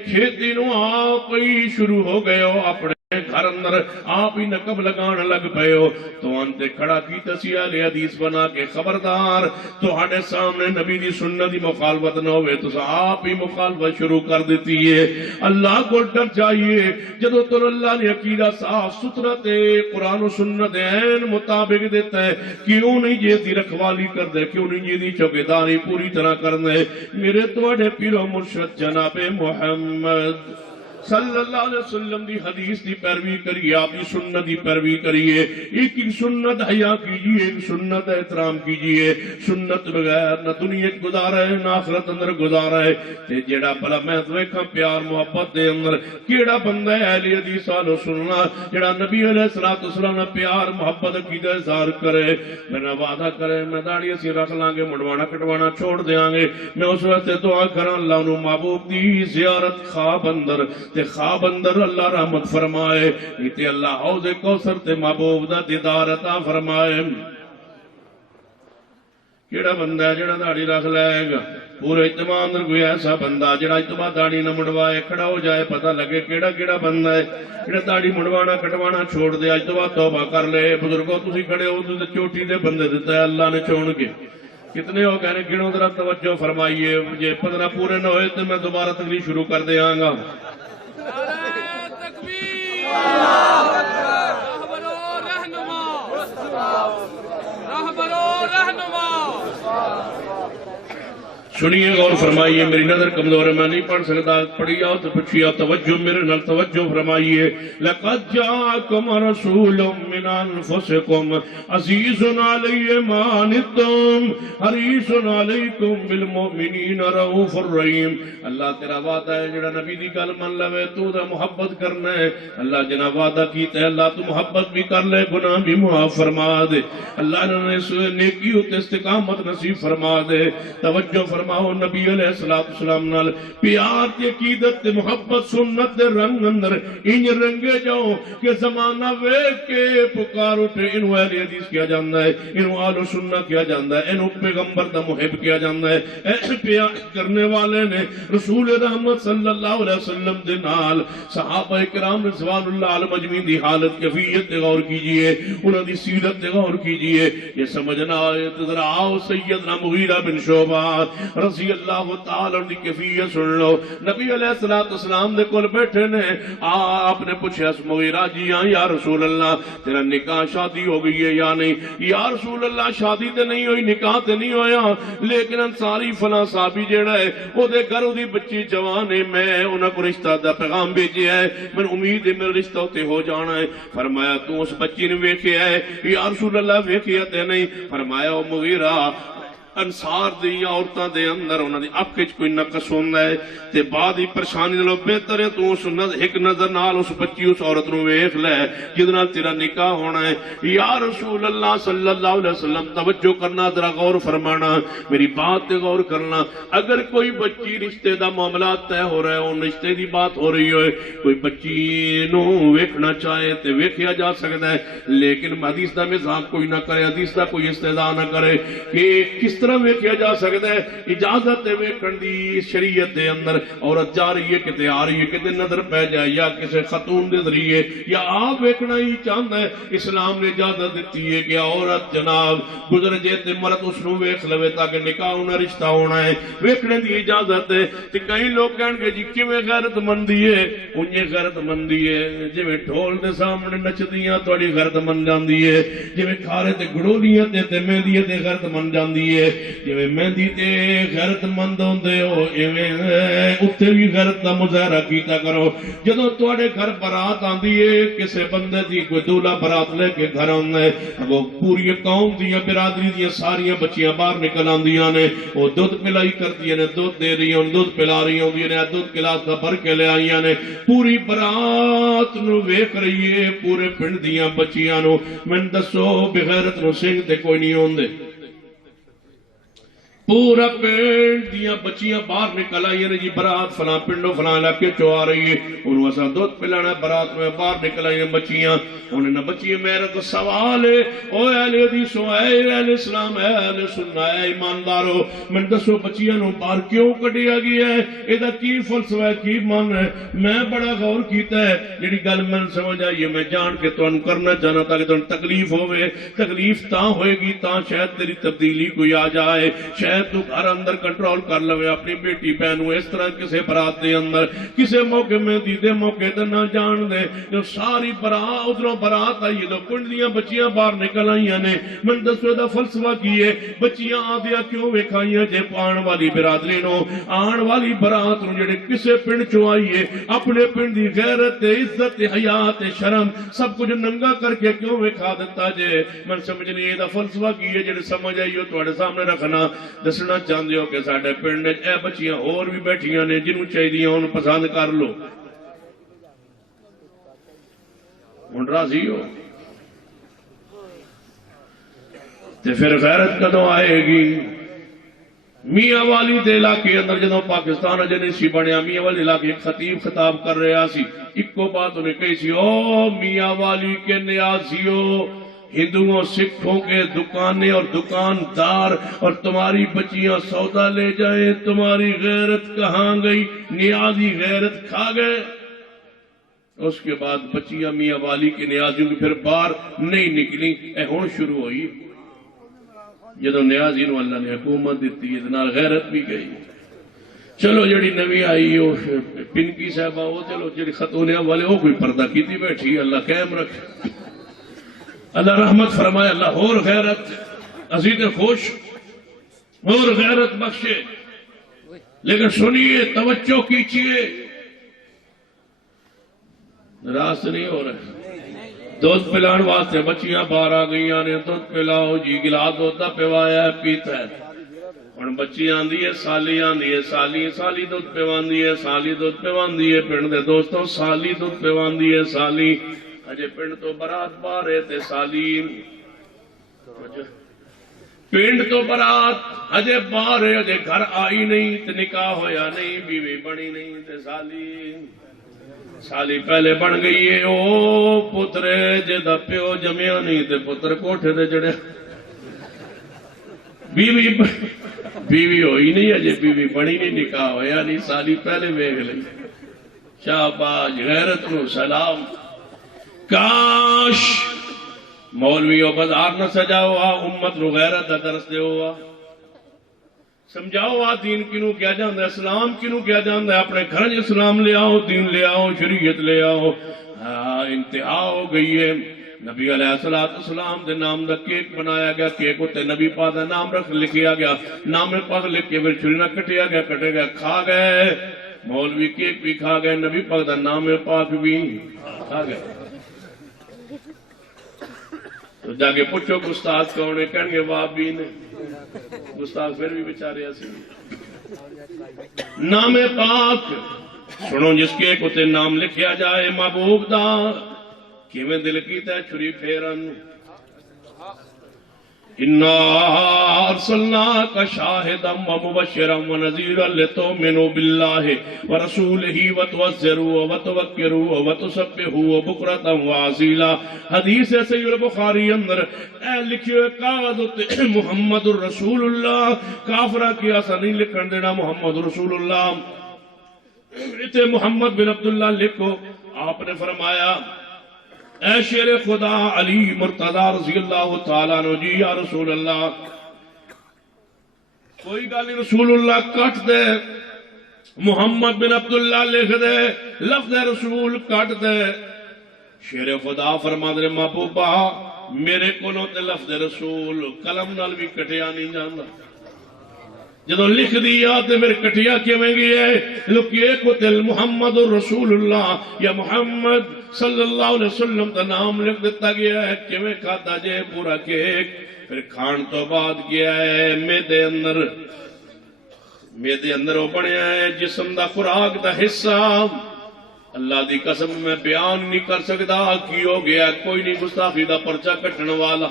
کھیتی نو آپ ہی شروع ہو گئے ہو, اپنے گھر اندر آپ ہی نقب لگان لگ پئے ہو تو انتے کھڑا کی تسی اہل حدیث بنا کے خبردار تہاڈے سامنے نبی دی سنت دی مخالفت نہ ہوئے تو آپ ہی مخالفت شروع کر دیتی ہے. اللہ کو ڈر چاہیے جدو تو اللہ نے عقیدہ صاف ستھرا تے قرآن و سنت عین مطابق دیتا ہے کیوں نہیں جے دی رکھوالی کر دے, کیوں نہیں جے دی چوکیداری پوری طرح کر دے. میرے تواڈے پیر و مرشد جناب محمد صلی اللہ علیہ وسلم دی حدیث دی پیروی کریے, آپ کی سنت دی پیروی کریے. ایک سنت حیا کیجیے, ایک سنت احترام کیجیے. سنت بغیر نہ دنیا گزارا ہے نہ آخرت اندر گزارا ہے. تے جیڑا بھلا میں ویکھاں پیار محبت دے اندر کیڑا بندہ ہے اہل حدیث والو سننا جیڑا نبی علیہ السلام نے پیار محبت عقیدہ اظہار کرے. میرا وعدہ کرے میں داڑھی اسی رکھ لیں گے, مڑوانا کٹوانا چھوڑ دیاں گے. میں اس واسطے دعا کراں اللہ نو محبوب دی زیارت خواب اندر تے خواب اندر اللہ رحمت فرمائے, تے اللہ حوض کوثر تے محبوب دا دیدار عطا فرمائے. کیڑا بندہ ہے جڑا داڑھی رکھ لائے گا؟ پورے اجتماع اندر کوئی ایسا بندہ جڑا اجتماع داڑھی نہ منڈوائے، کھڑا ہو جائے پتہ لگے کیڑا بندہ ہے جڑا داڑھی منڈوانا کٹوانا چھوڑ دے، اج تو بعد توبہ کر لے۔ بزرگوں تسی کھڑے ہو تو چوٹی دے بندے دیتا ہے اللہ نے چھوڑ کے، کتنے ہو کہنے گنو ذرا توجہ فرمائیے، جے 15 پورے نہ ہوئے تو میں دوبارہ تقریر شروع کر دیاں گا۔ سنیے غور فرمائیے، میری نظر کمزور ہے میں نہیں پڑھ سکتا، پڑھی آؤ تو پوچھی آؤ، توجہ میرے نال توجہ فرمائیے۔ لَقَدْ جَاءَكُمْ رَسُولٌ مِّنْ أَنفُسِكُمْ عَزِيزٌ عَلَيْهِ مَا عَنِتُّمْ حَرِيصٌ عَلَيْكُمْ بِالْمُؤْمِنِينَ رَءُوفٌ رَحِيمٌ۔ اللہ تیرا وعدہ ہے جڑا نبی دی گل من لوے تو دا محبت کرنا ہے، اللہ جنا وعدہ کیتا ہے اللہ تو محبت بھی کر لے، گناہ بھی معاف فرما دے، اللہ نے نیکی تے استقامت نصیب فرما دے۔ توجہ فرما نبی علیہ السلام نال پیار تے عقیدت تے محبت سنت دے رنگ اندر انج رنگے جاؤ کہ زمانہ ویکھ کے پکار اٹھے، انہوں اہل حدیث کیا جاندا ہے، انہوں اہل سنت کیا جاندا ہے، انہوں پیغمبر دا محب کیا جاندا ہے۔ ایسے پیار کرنے والے نے رسول رحمت صلی اللہ علیہ وسلم دے نال صحابہ کرام رضوان اللہ علیہم اجمعین دی حالت کیفیت تے غور کیجئے، انہاں دی سیرت تے غور کیجئے، یہ سمجھنا آئے تو ذرا آؤ سیدنا مغیرہ بن شعبہ رضی اللہ تعالیٰ عنہ دی کیفیت سن لو۔ نبی علیہ السلام دے کول بیٹھے نے، آپ نے پوچھا مغیرہ جی ہاں یا رسول اللہ تیرا نکاح شادی ہو گئی ہے یا نہیں؟ یا رسول اللہ شادی تے نہیں ہوئی، نکاح تے نہیں ہویا، لیکن انصاری فلاں صحابی جیڑا ہے او دے گھر دی بچی جوان ہے، میں انہاں کو رشتہ دا پیغام بھیجیا ہے، میں امید ہے میرا رشتہ تے ہو جانا ہے۔ فرمایا تو اس بچی نے ویکھیا ہے؟ یا رسول اللہ ویکھیا تے نہیں۔ فرمایا او مغیرہ انصار دی عورتاں دے اندر انہاں دی اکھ وچ کوئی نقص ہوندا ہے تے بعد ہی پریشانی نالوں بہتر ہے تو اس ایک نظر نال اس بچی اس عورت نو ویکھ لے جس نال تیرا نکاح ہونا ہے۔ یا رسول اللہ صلی اللہ علیہ وسلم توجہ کرنا، ذرا غور فرمانا، میری بات تے غور کرنا۔ اگر کوئی بچی رشتے دا معاملات طے ہو رہا ہے، ان رشتے دی بات ہو رہی ہے، کوئی بچی نو ویکھنا چاہے تے ویکھیا جا سکتا ہے، لیکن حدیث دا مذاق کوئی نہ کرے، حدیث دا کوئی استدعا نہ کرے کہ کس طرح ویکھیا جا سکتا ہے۔ اجازت ویکھن دی شریعت دے اندر عورت جا رہی ہے کتے آ رہی ہے کتے نظر پہ جائے یا کسی خاتون دے ذریعے یا آپ ویکھنا ہی چاہتا ہے، اسلام نے اجازت دیتی ہے کہ عورت جناب گزر جائے تے مرد اس نو ویکھ لوے تاکہ نکاح ہونا رشتہ ہونا ہے، ویکھنے دی اجازت ہے۔ تے کئی لوگ کہن گے جی کیویں غیرت مندی ہے؟ انہیں غیرت مندی ہے جویں ڈھول دے سامنے نچدیاں تہاڈی غیرت من جاندی ہے، جویں کھارے تے گڑولیاں تے مہندی تے غیرت من جاندی ہے، جویں مہندی تے غیرت مند ہوندے ہو ایویں اتنے بھی غیرت دا مظاہرہ کیتا کرو۔ جدوں تواڈے گھر برات آندی ہے، کسے بندے دی کوئی دولہا برات لے کے گھر آندا ہے، وہ پوری قوم دیاں برادری دیاں ساریاں بچیاں باہر نکل آندیاں نے، وہ دودھ پلائی کردیاں نے، دودھ دے رہی ہیں، دودھ پلا رہی ہوندیاں نے، دودھ گلاس دا بھر کے لے آئیاں نے، پوری برات نو ویکھ رہی ہے پورے پنڈ دیاں بچیاں نو۔ میں دسو بغیرت نو سنگ تے کوئی نہیں ہوندے؟ پورا پنڈ دیاں بچیاں باہر نکل آئی نے جی برات فلاں پنڈوں فلاں علاقے چو آ رہی ہے، انہوں اسا دودھ پلانا برات میں باہر نکل آئی بچیاں، انہیں نہ بچیاں میرا تو سوال ہے او اہل حدیثو، اے اہل اسلام، اے اہل سننا، اے ایماندارو، میں دسو بچیاں نو باہر کیوں کڈیا گیا ہے؟ ایدہ کی فلسفہ ہے، کی من ہے؟ میں بڑا غور کیتا ہے، جڑی گل میں سمجھ آئی ہے میں جان کے تو کرنا چاہنا تاکہ تو تکلیف ہوئے، تکلیف تاں ہوئے گی تاں شاید تیری تبدیلی کوئی آ جائے، شاید تو گھر اندر کنٹرول کر لوے اپنی بیٹی بہن اس طرح کسے برات دے اندر کسے موقع میں دیدے موقع تے نہ جان دے جو ساری برات ادھروں برات آئی تو کنڈ دیاں بچیاں باہر نکل آئیاں نے۔ من دسو دا فلسفہ کیے بچیاں آدھیا کیوں ویکھائیاں جے آن والی برادری نو آن والی برات نو جڑے کسے پنڈ چو آئیے اپنے پنڈ دی غیرت عزت حیات شرم سب کچھ ننگا کر کے کیوں ویکھا دیتا جے؟ من سمجھنی دا فلسفہ کیے جڑے سمجھ آئی ہو تواڈے سامنے رکھنا دسنا چاہتے ہو کہ ساڈے پنڈ اے بچیاں اور بھی بیٹھیاں نے جنہوں چاہیے ان پسند کر لو، ہن راضی ہو تے پھر غیرت کدوں آئے گی؟ میاں والی دے علاقے اندر جدوں پاکستان اجے نہیں سی بنیا میاں والی علاقے خطیب خطاب کر رہا سی، ایک کو بات انہیں کہی سی او میاں والی کے نیازیو ہندوؤں سکھوں کے دکانیں اور دکاندار اور تمہاری بچیاں سودا لے جائیں، تمہاری غیرت کہاں گئی؟ نیازی غیرت کھا گئے۔ اس کے بعد بچیاں میاں والی کی نیازیوں کی پھر باہر نہیں نکلی، اے ہون شروع ہوئی جدو نیازی نو اللہ نے حکومت دیتی اتنا غیرت بھی گئی۔ چلو جڑی نوی آئی وہ پنکی صاحبہ وہ چلو جڑی خاتون والے وہ کوئی پردہ کیتی بیٹھی، اللہ قائم رکھے، اللہ رحمت فرمائے، اللہ اور غیرت عزیز خوش اور غیرت بخشے۔ لیکن سنیے، توجہ کیجیے، راست نہیں ہو رہے۔ دودھ پلان واسطے بچیاں باہر آ گئی نے، دودھ پلاؤ جی، گلاس دودھ پوایا ہے، پیتا ہے۔ ہن بچی آندی ہے، سالی آندی ہے، سالی دودھ پیواندی ہے، سالی دودھ پیواندی ہے، پنڈ دے دوستوں سالی دودھ پیواندی ہے، سالی اجے پنڈ تو برات باہر ہے تے سالی پنڈ تو برات اجے باہر ہے، اجے گھر آئی نہیں تے نکاح ہویا نہیں، بیوی بنی نہیں تے سالی پہلے بن گئی ہے۔ او پترے جدا پیو جمیا نہیں تے پتر کوٹھے تے چڑھیا، بیوی ہوئی نہیں اجے، بیوی بنی نہیں، نکاح ہویا نہیں، سالی پہلے ویکھ لئی۔ شاباش، غیرت نو سلام۔ کاش مولویوں بازار نہ سجا ہوا، امت نو غیرت دا درس دے ہوا، سمجھاؤ دین کنوں کیا جاندہ ہے، اسلام کنوں کیا جاندہ ہے، اپنے گھر اسلام لے آؤ، دین لے آؤ، شریعت لے آؤ۔ انتہا ہو گئی ہے۔ نبی علیہ السلام دے نام دا کیک بنایا گیا، کیک ہوتے نبی پاک دا نام رکھ لکھیا گیا، نام پاک لکھ کے پھر چھری نہ کٹیا گیا، کٹے گیا، کھا گئے، مولوی کیک بھی کھا گئے، نبی پاک دا نام پاک بھی کھا گئے۔ تو جا کے پوچھو گستاخ کون ہے، کہیں گے وابی نے، گستاخ پھر بھی بیچارے ایسے۔ نام پاک سنو، جس کے کتے نام لکھیا جائے محبوب دا، کیویں دل کیتا ہے چھری پھیرن۔ اِنَّا أَرْسَلْنَاكَ شَاهِدًا وَمُبَشِّرًا وَنَذِيرًا لِتُؤْمِنُوا بِاللَّهِ وَرَسُولِهِ وَتُعَزِّرُوهُ وَتُوَقِّرُوهُ وَتُسَبِّحُوهُ بُكْرَةً وَأَصِيلًا۔ حدیث ہے صحیح البخاری اندر اے لکھیو کاغذ محمد الرسول اللہ، کافرہ کی ایسا نہیں لکھن دینا محمد رسول اللہ، اتنے محمد بن عبداللہ لکھو۔ آپ نے فرمایا اے شیر خدا علی مرتضی رضی اللہ تعالیٰ عنہ جی، یا رسول اللہ کوئی گالی رسول اللہ کٹ دے، محمد بن عبداللہ لکھ دے، لفظ رسول کٹ دے۔ شیر خدا فرما دے محبوبہ میرے کولوں تے لفظ رسول قلم نال بھی کٹیا نہیں جاندا، جدو لکھ دیا تے پھر کٹیا کیویں گئی ہے؟ لکھیے کو تل محمد رسول اللہ یا محمد صلی اللہ علیہ وسلم دا نام لکھ دیتا گیا ہے، کیویں کھاتا جے پورا کیک، پھر کھان تو بعد گیا ہے میدے اندر وہ بنیا ہے جسم دا خوراک دا حصہ۔ اللہ دی قسم میں بیان نہیں کر سکتا کی ہو گیا، کوئی نہیں گستاخی دا پرچہ کٹن والا،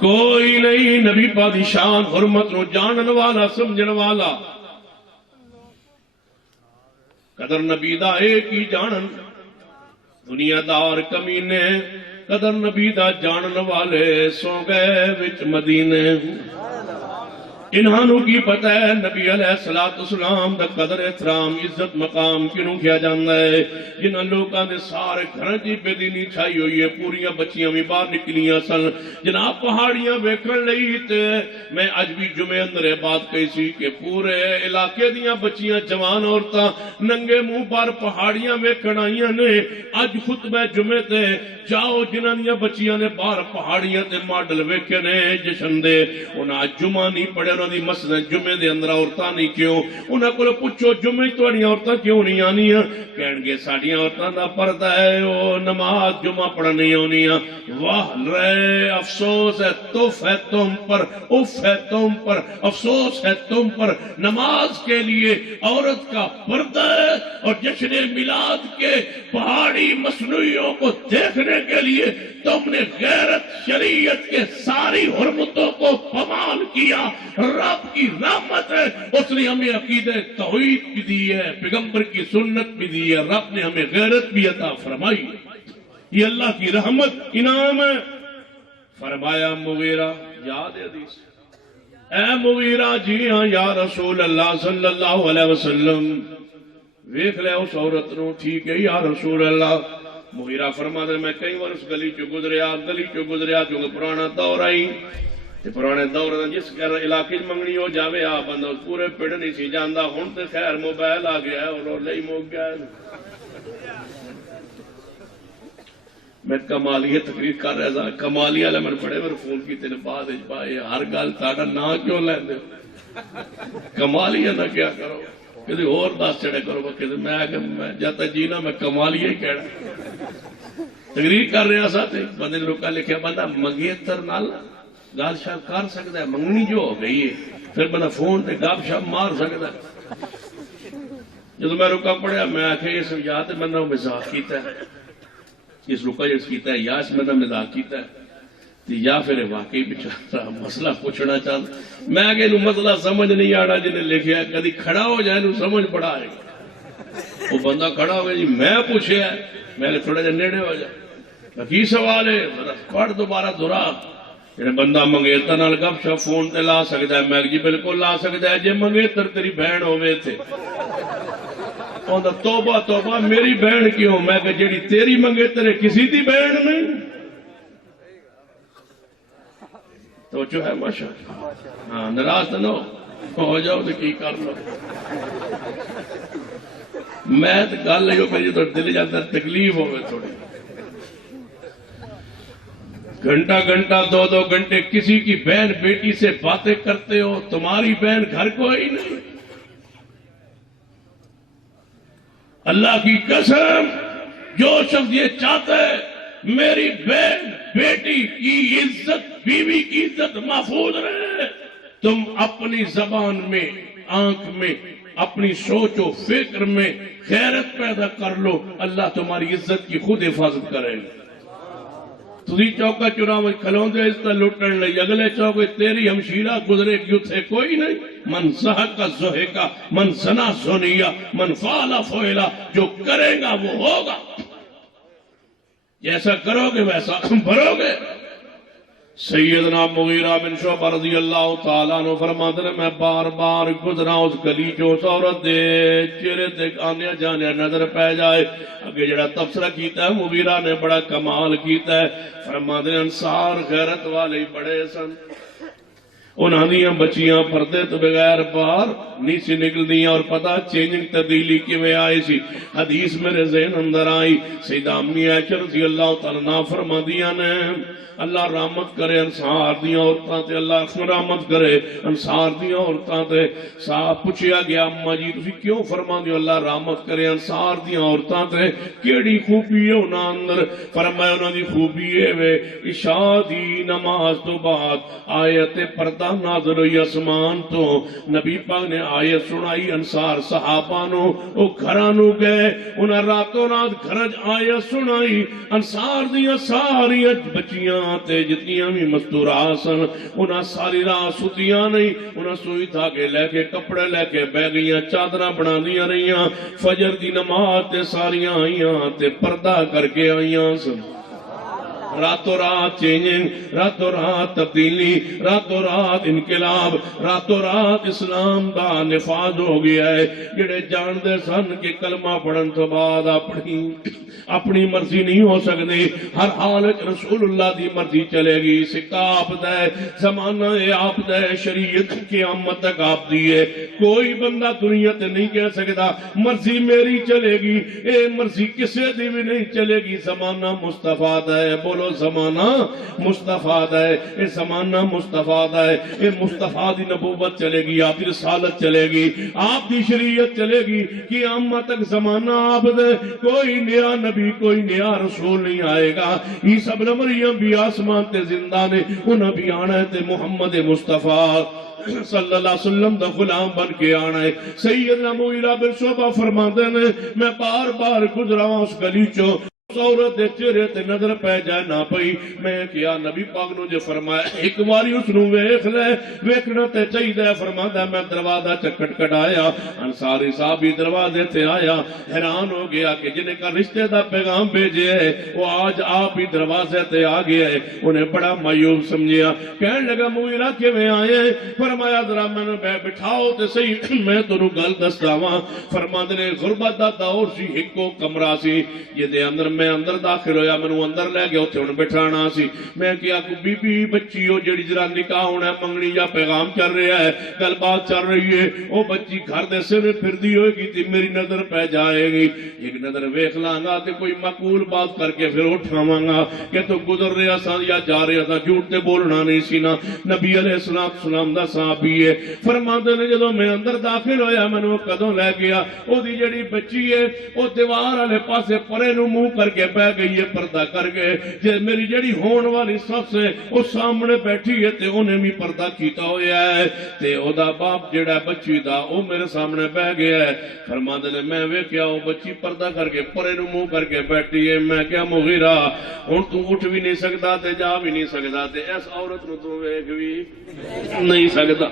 کوئی نہیں نبی پاک دی شان حرمت نو جانن والا سمجھن والا۔ قدر نبی دا ایک ہی جانن، دنیا دار کمینے قدر نبی دا جانن والے سو گئے وچ مدینے۔ انہانوں کی پتہ ہے نبی علیہ السلام دا قدر احترام عزت مقام کنوں کیا جاندا ہے؟ جنہاں لوگاں دے سارے گھراں دی بے دینی چھائی ہوئی ہے، پوریاں بچیاں بھی باہر نکلیاں سن، جناب پہاڑیاں ویکھن لئی تے میں اج بھی جمعے اندر بات کہی سی کہ پورے علاقے دیاں بچیاں جوان عورتاں ننگے منہ باہر پہاڑیاں ویکھن آئیاں نے۔ اج خطبہ جمعے تے جاؤ جنہاں دیاں بچیاں نے باہر پہاڑیاں تے ماڈل ویکھے نے جشن دے، انہاں جمعہ نہیں پڑھے، دی مسجد جمعے دے اندر عورتاں نہیں کیوں؟ انہاں کو پوچھو جمعے تہاڈی عورتاں کیوں نہیں آنیاں؟ کہن گے ساڈیاں عورتاں دا پردہ ہے، او نماز جمعہ پڑھن نہیں آنیاں۔ واہ رے افسوس ہے، تف ہے تم پر، اف ہے تم پر، افسوس ہے تم پر۔ نماز کے لیے عورت کا پردہ ہے اور جشن میلاد کے پہاڑی مصنوعیوں کو دیکھنے کے لیے تم نے غیرت شریعت کے ساری حرمتوں کو پامال کیا۔ رب کی رحمت ہے، اس نے ہمیں عقیدہ توحید بھی دی ہے، پیغمبر کی سنت بھی دی ہے، رب نے ہمیں غیرت بھی عطا فرمائی۔ یہ اللہ کی رحمت انعام ہے۔ فرمایا مغیرہ، یاد ہے حدیث، اے مغیرہ جی ہاں یا رسول اللہ صلی اللہ علیہ وسلم، ویکھ لے اس عورت نو، ٹھیک ہے یا رسول اللہ۔ مغیرہ فرما دے میں کئی بار اس گلی چو گزریا کیونکہ پرانا دور آئی تے پرانے دور دا جس علاقے منگنی ہو جاوے آ بندہ اس پورے پڑ نہیں سی جاندا، ہن تے خیر موبائل آ گیا ہے اور لئی موک گیا ہے۔ میں کمالیہ تقریر کر رہا تھا، کمالیہ والے میں بڑے بڑے فون کیتے نے بعد وچ پائے ہر گل تہاڈا نام کیوں لیندے کمالیہ نہ کیا کرو کدی اور دس چڑے کرو کہ میں جب تک جینا میں کمالیہ ہی کہنا۔ تقریر کر رہا سا تے بندے نے روکا لکھیا بندہ منگیتر نال گل شپ کر سکتا ہے، منگنی جو ہو گئی ہے پھر بندہ فون تے گپ شپ مار سکتا ہے۔ جب میں رکا پڑھیا میں آخیا اس یا تے میں نے مزاق کیتا ہے، اس رکا جس کیتا ہے یا اس میں نے مزاق کیتا ہے یا پھر واقعی بچارا مسئلہ پوچھنا چاہتا۔ میں کہ مسئلہ سمجھ نہیں آنا جنہیں لکھیا کدی کھڑا ہو جائے سمجھ پڑا آئے گا۔ وہ بندہ کھڑا ہو گیا جی میں پوچھیا ہے، میں نے تھوڑا جا نیڑے ہو جائے کی سوال ہے پڑھ دوبارہ دورا۔ جنہیں بندہ منگیتر نال گپ شپ فون تے لا سکتا ہے، میں جی بالکل لا سکتا ہے جی منگیتر تیری بہن ہوئے تھے۔ توبہ توبہ میری بہن کیوں؟ میں کہ جیڑی تیری منگیتر ہے کسی دی بہن نہیں۔ تو جو ہے ماشاء ہاں ناراض نہ ہو جاؤ تو کی کر لو۔ میں تو گل ہے میری تو دل جاتا تکلیف ہوئے تھوڑی، گھنٹہ گھنٹہ دو گھنٹے کسی کی بہن بیٹی سے باتیں کرتے ہو، تمہاری بہن گھر کو ہی نہیں۔ اللہ کی قسم جو شخص یہ چاہتا ہے میری بہن بیٹی کی عزت بیوی کی عزت محفوظ رہے، تم اپنی زبان میں آنکھ میں اپنی سوچ و فکر میں غیرت پیدا کر لو، اللہ تمہاری عزت کی خود حفاظت کرے گا۔ تھی چوکا چوراں کھلوں دے عزت لٹن لئی، اگلے چوکے تیری ہمشیرہ گزرے گی اتھے کوئی نہیں۔ من سحق زہقا من سنا سنیا من فعلا فعلا، جو کرے گا وہ ہوگا، جیسا کرو گے ویسا بھرو گے۔ سیدنا مغیرہ بن شعبہ رضی اللہ تعالیٰ عنہ فرماتے ہیں میں بار بار گزرا اس گلی جو اس عورت دے چہرے تے آنے جانے نظر پہ جائے۔ اگے جڑا تبصرہ کیتا ہے مغیرہ نے بڑا کمال کیتا ہے، فرماتے ہیں انصار غیرت والے ہی بڑے سن، انہاں دیاں بچیاں پردے تو بغیر باہر نہیں سی نکل دیاں، اور پتہ چینجنگ تبدیلی کیویں آئی سی۔ حدیث میرے ذہن اندر آئی، سیدہ امی عائشہ رضی اللہ تعالیٰ عنہا فرماندیاں نے اللہ رحمت کرے انصار دیاں عورتاں تے، اللہ رحمت کرے انصار دیاں عورتاں تے۔ صاحب پوچھیا گیا اماں جی تسی کیوں فرماندے ہو اللہ رحمت کرے انصار دیاں عورتاں تے، کیڑی خوبی ہے انہاں اندر؟ فرمایا انہاں دی خوبی ہے وے عشاء دی نماز تو بعد آیت پردہ نازل ہوئی آسمان تو، نبی پاک نے آیت سنائی انصار صحابہ نو، او گھراں نو گئے انہاں راتوں رات گھراں آیت سنائی، انصار دیاں ساری بچیاں تے جتنیاں بھی مستورات سن انہاں ساری رات ستیاں نہیں، انہاں سوئی دھاگے لے کے کپڑے لے کے بہ گئیاں، چادراں بنا دیاں رہیاں، فجر دی نماز تے ساریاں آئیاں تے پردہ کر کے آئیاں سن۔ راتوں رات چینجنگ، راتوں رات تبدیلی، راتوں رات انقلاب، راتوں رات اسلام دا نفاذ ہو گیا ہے۔ جڑے جان دے سن کہ کلمہ پڑھن تو بعد اپنی مرضی نہیں ہو سکتی، ہر حال رسول اللہ دی مرضی چلے گی، سکہ آپ دے زمانہ آپ دے شریعت قیامت تک آپ دیئے، کوئی بندہ دنیا تے نہیں کہہ سکتا مرضی میری چلے گی، اے مرضی کسے دی بھی نہیں چلے گی، زمانہ مصطفیٰ ہے، بولو زمانہ مصطفیٰ ہے، اے زمانہ مصطفیٰ ہے، اے مصطفیٰ دی نبوت چلے گی، آپ دی رسالت چلے گی، آپ دی شریعت چلے گی، قیامت تک زمانہ آپ دے، کوئی نیا نبی کوئی نیا رسول نہیں آئے گا۔ عیسیٰ ابن مریم بھی آسمان تے زندہ نے، انہاں بھی آنا ہے تے محمد مصطفیٰ صلی اللہ علیہ وسلم دا غلام بن کے آنا ہے۔ سیدنا مغیرہ بن شعبہ فرماتے ہیں میں بار بار گزرا اس گلی چوں عورت دے چہرے تے نظر پہ جائے نہ پئی میں کیا نبی پاک نو جے فرمایا ایک باری اس نو ویکھ لے ویکھنا تے چاہیے فرماتا میں دروازہ چکٹ کٹایا انصاری صاحب دروازے تے آیا حیران ہو گیا کہ جنہیں کا رشتے دا پیغام بھیجے ہے وہ آج آپ ہی دروازے تے آ گیا ہے انہیں بڑا مایوب سمجھیا کہنے لگا مغیرہ کیویں آئے فرمایا ذرا میں بٹھاؤ تے صحیح میں تینوں گل دسداواں فرماندے نے غربت دا دور سی ایکو کمرہ سی جے اندر میں اندر داخل ہویا میں اندر لے گیا اتنے ہوں بٹھانا سی میں کیا کو بی بی بچی ہو جڑی جرا نکاح ہونا ہے منگنی یا پیغام چل رہا ہے گل بات چل رہی ہے وہ بچی گھر دے سر پھر دی ہوئے گی تے میری نظر پہ جائے گی ایک نظر ویکھ لاں تے کوئی معقول بات کر کے پھر اٹھاواں گا کہ تو گزر رہا سا یا جا رہا تھا جھوٹ تے بولنا نہیں سی نا نبی علیہ السلام دا صحابی ہے فرماندے نے جدوں میں اندر داخل ہویا مینوں کدوں لے گیا او دی جڑی بچی ہے او دیوار والے پاسے پرے نو منہ کر کے بہ گئی ہے پردہ کر کے جے میری جڑی ہون والی سس ہے وہ سامنے بیٹھی ہے تے انہیں بھی پردہ کیتا ہویا ہے تے او دا باپ جڑا بچی دا او میرے سامنے بہ گیا ہے فرماندے نے میں ویکھیا او بچی پردہ کر کے پرے نو منہ کر کے بیٹھی ہے میں کیا مغیرہ ہن تو اٹھ بھی نہیں سکدا تے جا بھی نہیں سکدا تے اس عورت نو تو ویکھ بھی نہیں سکدا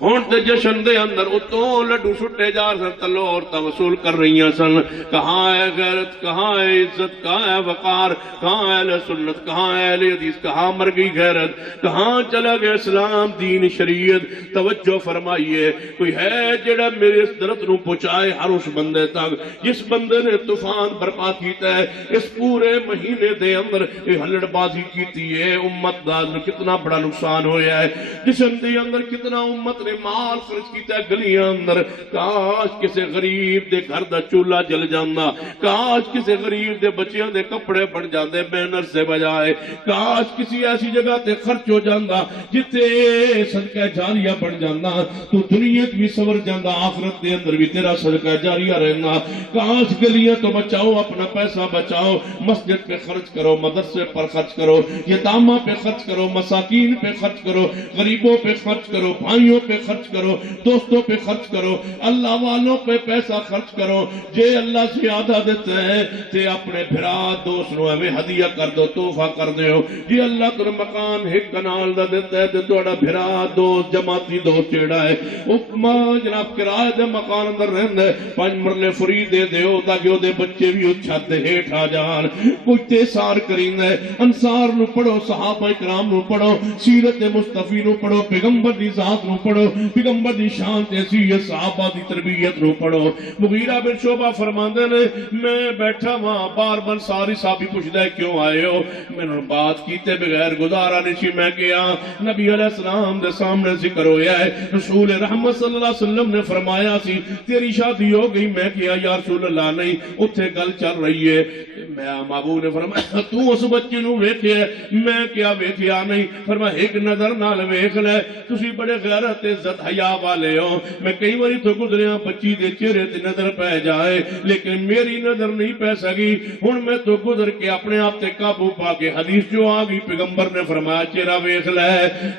ہون تے جشن دے اندر اتوں لڈو سٹے جا سن تلو عورتاں وصول کر رہی سن کہاں ہے غیرت کہاں ہے عزت کہاں ہے وقار کہاں ہے اہل سنت کہاں ہے اہل حدیث کہاں مر گئی غیرت کہاں چلا گیا اسلام دین شریعت توجہ فرمائیے کوئی ہے جڑا میرے اس درد نو پہنچائے ہر اس بندے تک جس بندے نے طوفان برپا کیتا ہے اس پورے مہینے دے اندر یہ ہلڑ بازی کیتی ہے امت دا کتنا بڑا نقصان ہویا ہے جسم دے اندر کتنا امت نے مال خرچ کیتا ہے گلیاں اندر کاش کسے غریب دے گھر دا چولہا جل جاندہ کاش کسے غریب دے بچیاں دے کپڑے بڑھ جاندے بینر سے بجائے کاش کسی ایسی جگہ تے خرچ ہو جاندہ جتے صدقہ جاریہ بڑھ جاندہ تو دنیات بھی سور جاندہ آخرت دے اندر بھی تیرا صدقہ جاریہ رہنا کاش گلیاں تو بچاؤ اپنا پیسہ بچاؤ مسجد پہ خرچ کرو مدرسے پر خرچ کرو یتامہ پہ خرچ کرو مساکین پہ خرچ کرو غریبوں پہ خرچ کرو بھائیوں پہ خرچ کرو دوستوں پہ خرچ کرو اللہ والوں پہ پیسہ خرچ کرو جے اللہ سے آدھا دیتے ہیں تے اپنے بھرا دوست نو ہمیں ہدیہ کر دو تحفہ کر دیو جی اللہ تر مکان ایک کنال دا دیتا ہے تے توڑا بھرا دوست جماعتی دوست چیڑا ہے حکمہ جناب کرائے دے مکان اندر رہن دے 5 مرلے فری دے دیو تاکہ وہ دے بچے بھی اچھات دے ہیٹ آ جان کچھ تیسار کریں دے انصار نو پڑھو صحابہ اکرام نو پڑھو سیرت مصطفی نو پڑھو پیغمبر دی ذات نو پڑھو پیغمبر دی شان تے حیثیت صحابہ دی تربیت نو پڑھو مغیرہ بن شعبہ فرماندے نے میں بیٹھا وہاں بار بار ساری صحابی پوچھدا ہے کیوں آئے ہو میں نے بات کیتے بغیر گزارا نہیں میں کیا نبی علیہ السلام دے سامنے ذکر ہویا ہے رسول رحمت صلی اللہ علیہ وسلم نے فرمایا سی تیری شادی ہو گئی میں کیا یا رسول اللہ نہیں اتھے گل چل رہی ہے میں مابو نے فرمایا تو اس بچے نو ویکھیا میں کیا ویکھیا نہیں فرمایا ایک نظر نال ویکھ لے تسی بڑے غیرت عزت حیا والے ہو میں کئی باری تو گزریا بچی دے چہرے تے نظر پہ جائے لیکن میری نظر نہیں پہ سکی ہن میں تو گزر کے اپنے آپ تے قابو پا کے حدیث جو آ گئی پیغمبر نے فرمایا چہرہ ویکھ لے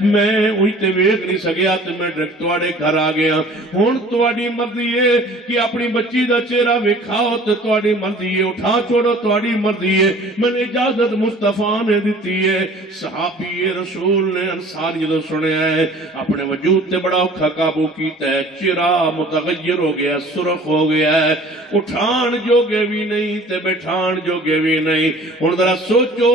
میں وہی تے ویکھ نہیں سکیا تے میں ڈائریکٹ تواڈے گھر آ گیا ہن تواڈی مرضی ہے کہ اپنی بچی دا چہرہ ویکھاؤ تے تواڈی مرضی ہے اٹھا چھوڑو تواڈی مرضی ہے میں نے اجازت مصطفیٰ نے دیتی ہے صحابی رسول نے انصار جدوں سنیا ہے اپنے وجود تے بڑا اوکھا قابو کیتا ہے چہرہ متغیر ہو گیا سرخ ہو گیا ہے اٹھان جوگے بھی نہیں تے بٹھان جوگے بھی نہیں ہن ذرا سوچو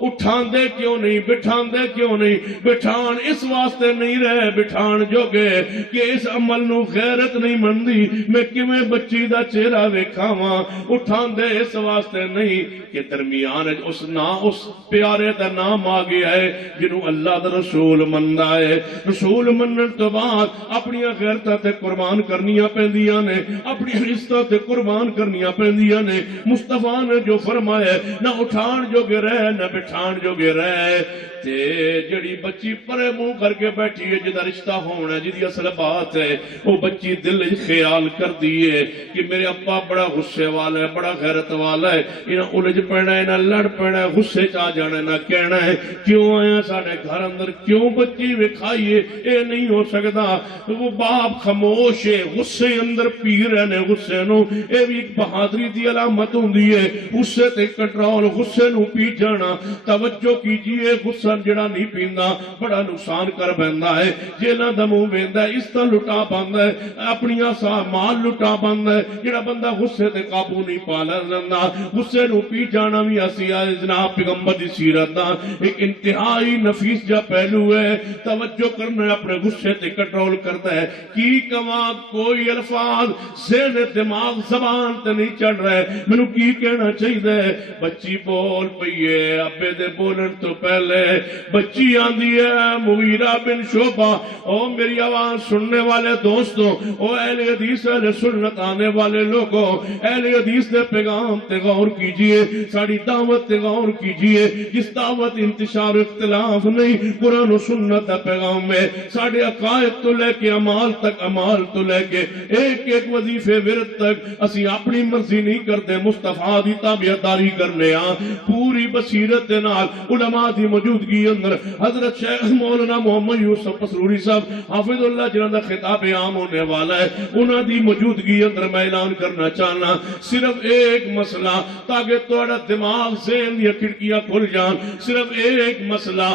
اٹھان دے کیوں نہیں بٹھان دے کیوں نہیں بٹھان اس واسطے نہیں رہے بٹھان جوگے کہ اس عمل نو غیرت نہیں مندی میں کیویں بچی دا چہرہ ویکھاواں اٹھان دے اس واسطے نہیں کہ درمیان اس پیارے دا نام آ گیا ہے جنوں اللہ دا رسول مندا ہے رسول منن تو بعد اپنی غیرتاں تے قربان کرنیاں پیندیاں نے اپنی عزتاں تے قربان کرنیاں پیندیاں نے مصطفیٰ نے جو فرمایا نہ اٹھان جوگے رہے نہ بٹھان جوگے رہے تے جڑی بچی پرے منہ کر کے بیٹھی ہے جدا رشتہ ہونا جدی اصل بات ہے وہ بچی دل خیال کر دیئے کہ میرے ابا بڑا غصے والا ہے بڑا غیرت والا ہے انہاں الجھ پینا ہے نہ لڑ پینا ہے غصے چاہ جانا نہ کہنا ہے کیوں آیا ساڑھے گھر اندر کیوں بچی وکھائیے اے نہیں ہو سکتا سکتا، وہ باپ خاموش ہے، غصے اندر پی رہے نے غصے نو، اے بھی ایک بہادری دی علامت ہوندی ہے، غصے تے کنٹرول، غصے نو پی جانا۔ توجہ کیجئے، غصہ جڑا نہیں پیندا بڑا نقصان کر بیندا ہے، جیلاں دا منہ ویندا ہے، اس طرح لٹا پاندا ہے، اپنی سا مال لٹا پاندا ہے۔ جڑا بندہ غصے تے قابو نہیں پا لیندا، غصے نو پی جانا بھی اسی آئے جناب پیغمبر دی سیرت دا ایک انتہائی نفیس جا پہلو ہے۔ توجہ کرنا ہے، اپنے غصے تے کنٹرول کرتا ہے۔ کی کما کوئی الفاظ ذہن دماغ زبان تے نہیں چڑھ رہا ہے، مینوں کی کہنا چاہیے؟ بچی بول پئی ہے، ابے دے بولن تو پہلے بچی آندی ہے مغیرہ بن شعبہ، او میری آواز سننے والے دوستوں، او اہل حدیث اہل سنت آنے والے لوگوں، اہل حدیث دے پیغام تے غور کیجئے، ساری دعوت تے غور کیجئے۔ جس دعوت انتشار اختلاف نہیں، قرآن و سنت دا پیغام ہے، ساڑھے عقائد تو لے کے عمال تک، عمال تو لے کے ایک ایک وظیفے ورد تک اسی اپنی مرضی نہیں کرتے، مصطفیٰ دی تابعداری کرنے ہاں پوری بصیرت دے نال۔ علماء دی موجودگی اندر حضرت شیخ مولانا محمد یوسف پسروری صاحب حافظ اللہ جنہاں دا خطاب عام ہونے والا ہے، انہاں دی موجودگی اندر میں اعلان کرنا چاہنا صرف ایک مسئلہ، تاکہ تھوڑا دماغ ذہن دی کھڑکیاں کھل جان۔ صرف ایک مسئلہ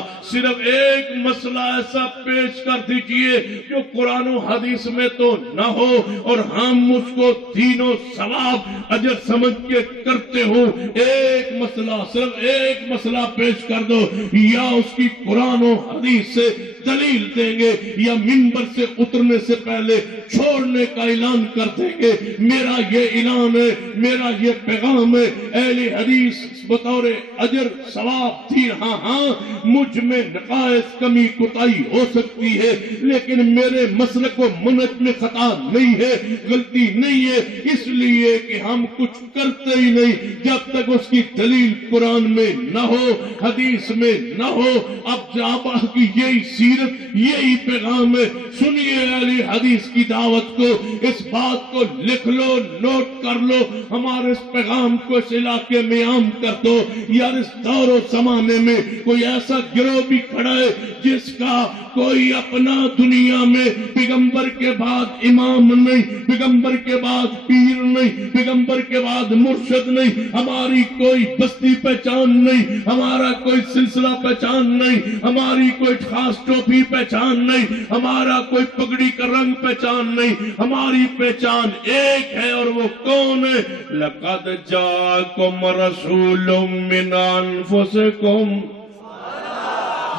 ایسا پیش کر دیجئے جو قرآن و حدیث میں تو نہ ہو اور ہم اس کو دین و ثواب اجر سمجھ کے کرتے ہو۔ ایک مسئلہ، صرف ایک مسئلہ پیش کر دو، یا اس کی قرآن و حدیث سے دلیل دیں گے یا منبر سے اترنے سے پہلے چھوڑنے کا اعلان کر دیں گے۔ میرا یہ اعلان ہے، میرا یہ پیغام ہے، اہل حدیث بطور اجر ثواب دین، ہاں مجھ میں نقائص کمی کوتاہی ہو سکتی ہے، لیکن میرے مسلک و منہج میں خطا نہیں ہے، غلطی نہیں ہے، اس لیے کہ ہم کچھ کرتے ہی نہیں جب تک اس کی دلیل قرآن میں نہ ہو، حدیث میں نہ ہو۔ اب صحابہ کی یہی سیرت، یہی پیغام ہے۔ سنیے اہل حدیث کی دعوت کو، اس بات کو لکھ لو، نوٹ کر لو، ہمارے اس پیغام کو اس علاقے میں عام کر دو۔ یار اس دور و زمانے میں کوئی ایسا گروہ بھی کھڑا ہے جس کا کوئی اپنا دنیا میں پیغمبر کے بعد امام نہیں، پیغمبر کے بعد پیر نہیں، پیغمبر کے بعد مرشد نہیں، ہماری کوئی بستی پہچان نہیں، ہمارا کوئی سلسلہ پہچان نہیں، ہماری کوئی خاص ٹوپی پہچان نہیں، ہمارا کوئی پگڑی کا رنگ پہچان نہیں، ہماری پہچان ایک ہے، اور وہ کون ہے؟ لَقَدْ جَاءَكُمْ رَسُولٌ مِّنْ أَنفُسِكُمْ،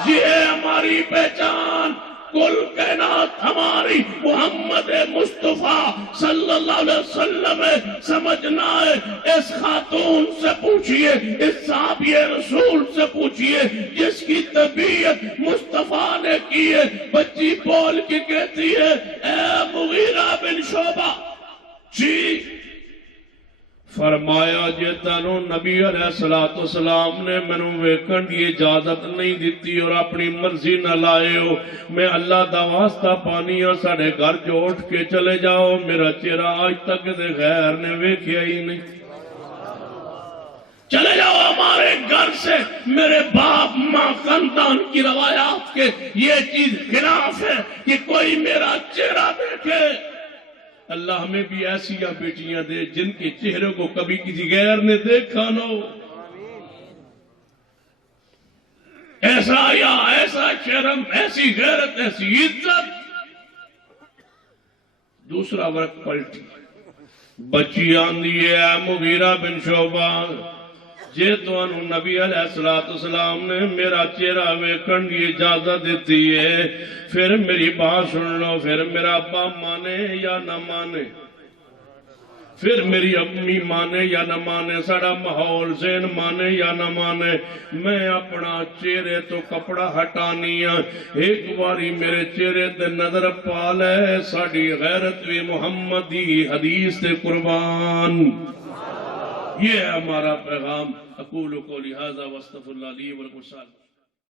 یہ ہے ہماری پہچان۔ کل کائنات ہماری محمد مصطفیٰ صلی اللہ علیہ وسلم ہے، سمجھنا ہے۔ اس خاتون سے پوچھئے، اس صحابی رسول سے پوچھئے جس کی طبیعت مصطفیٰ نے کی ہے، بچی بول کے کہتی ہے اے مغیرہ بن شعبہ، جی فرمایا جے تانوں نبی علیہ السلام نے منوں ویکھن دی اجازت نہیں دیتی اور اپنی مرضی نہ لائے ہو، میں اللہ دا واسطہ پانی ہاں، ساڑھے گھر جو اٹھ کے چلے جاؤ، میرا چہرہ آج تک دے غیر نے ویکھیا ہی نہیں۔ چلے جاؤ ہمارے گھر سے، میرے باپ ماں خاندان کی روایات کے یہ چیز خلاف ہے کہ کوئی میرا چہرہ دیکھے۔ اللہ ہمیں بھی ایسی بیٹیاں دے جن کے چہرے کو کبھی کسی غیر نے دیکھا نہ ہو، ایسا یا ایسا شرم، ایسی غیرت، ایسی عزت۔ دوسرا ورق پلٹی، بچی آندی ہے مغیرہ بن شعبہ، جے تو انہوں نبی علیہ السلام نے میرا چہرہ ویکھن دی اجازت دیتی ہے، پھر میری بات سن لو، پھر میرا ابا مانے یا نہ مانے، پھر میری امی مانے یا نہ مانے، ساڑا ماحول ذہن مانے یا نہ مانے، میں اپنا چہرے تو کپڑا ہٹانی ہے۔ ایک باری میرے چہرے تے نظر پا لے، ساڑی غیرت بھی محمدی حدیث تے قربان۔ یہ ہے ہمارا پیغام۔ اقول قولی ھذا واستغفر اللہ لی ولکم۔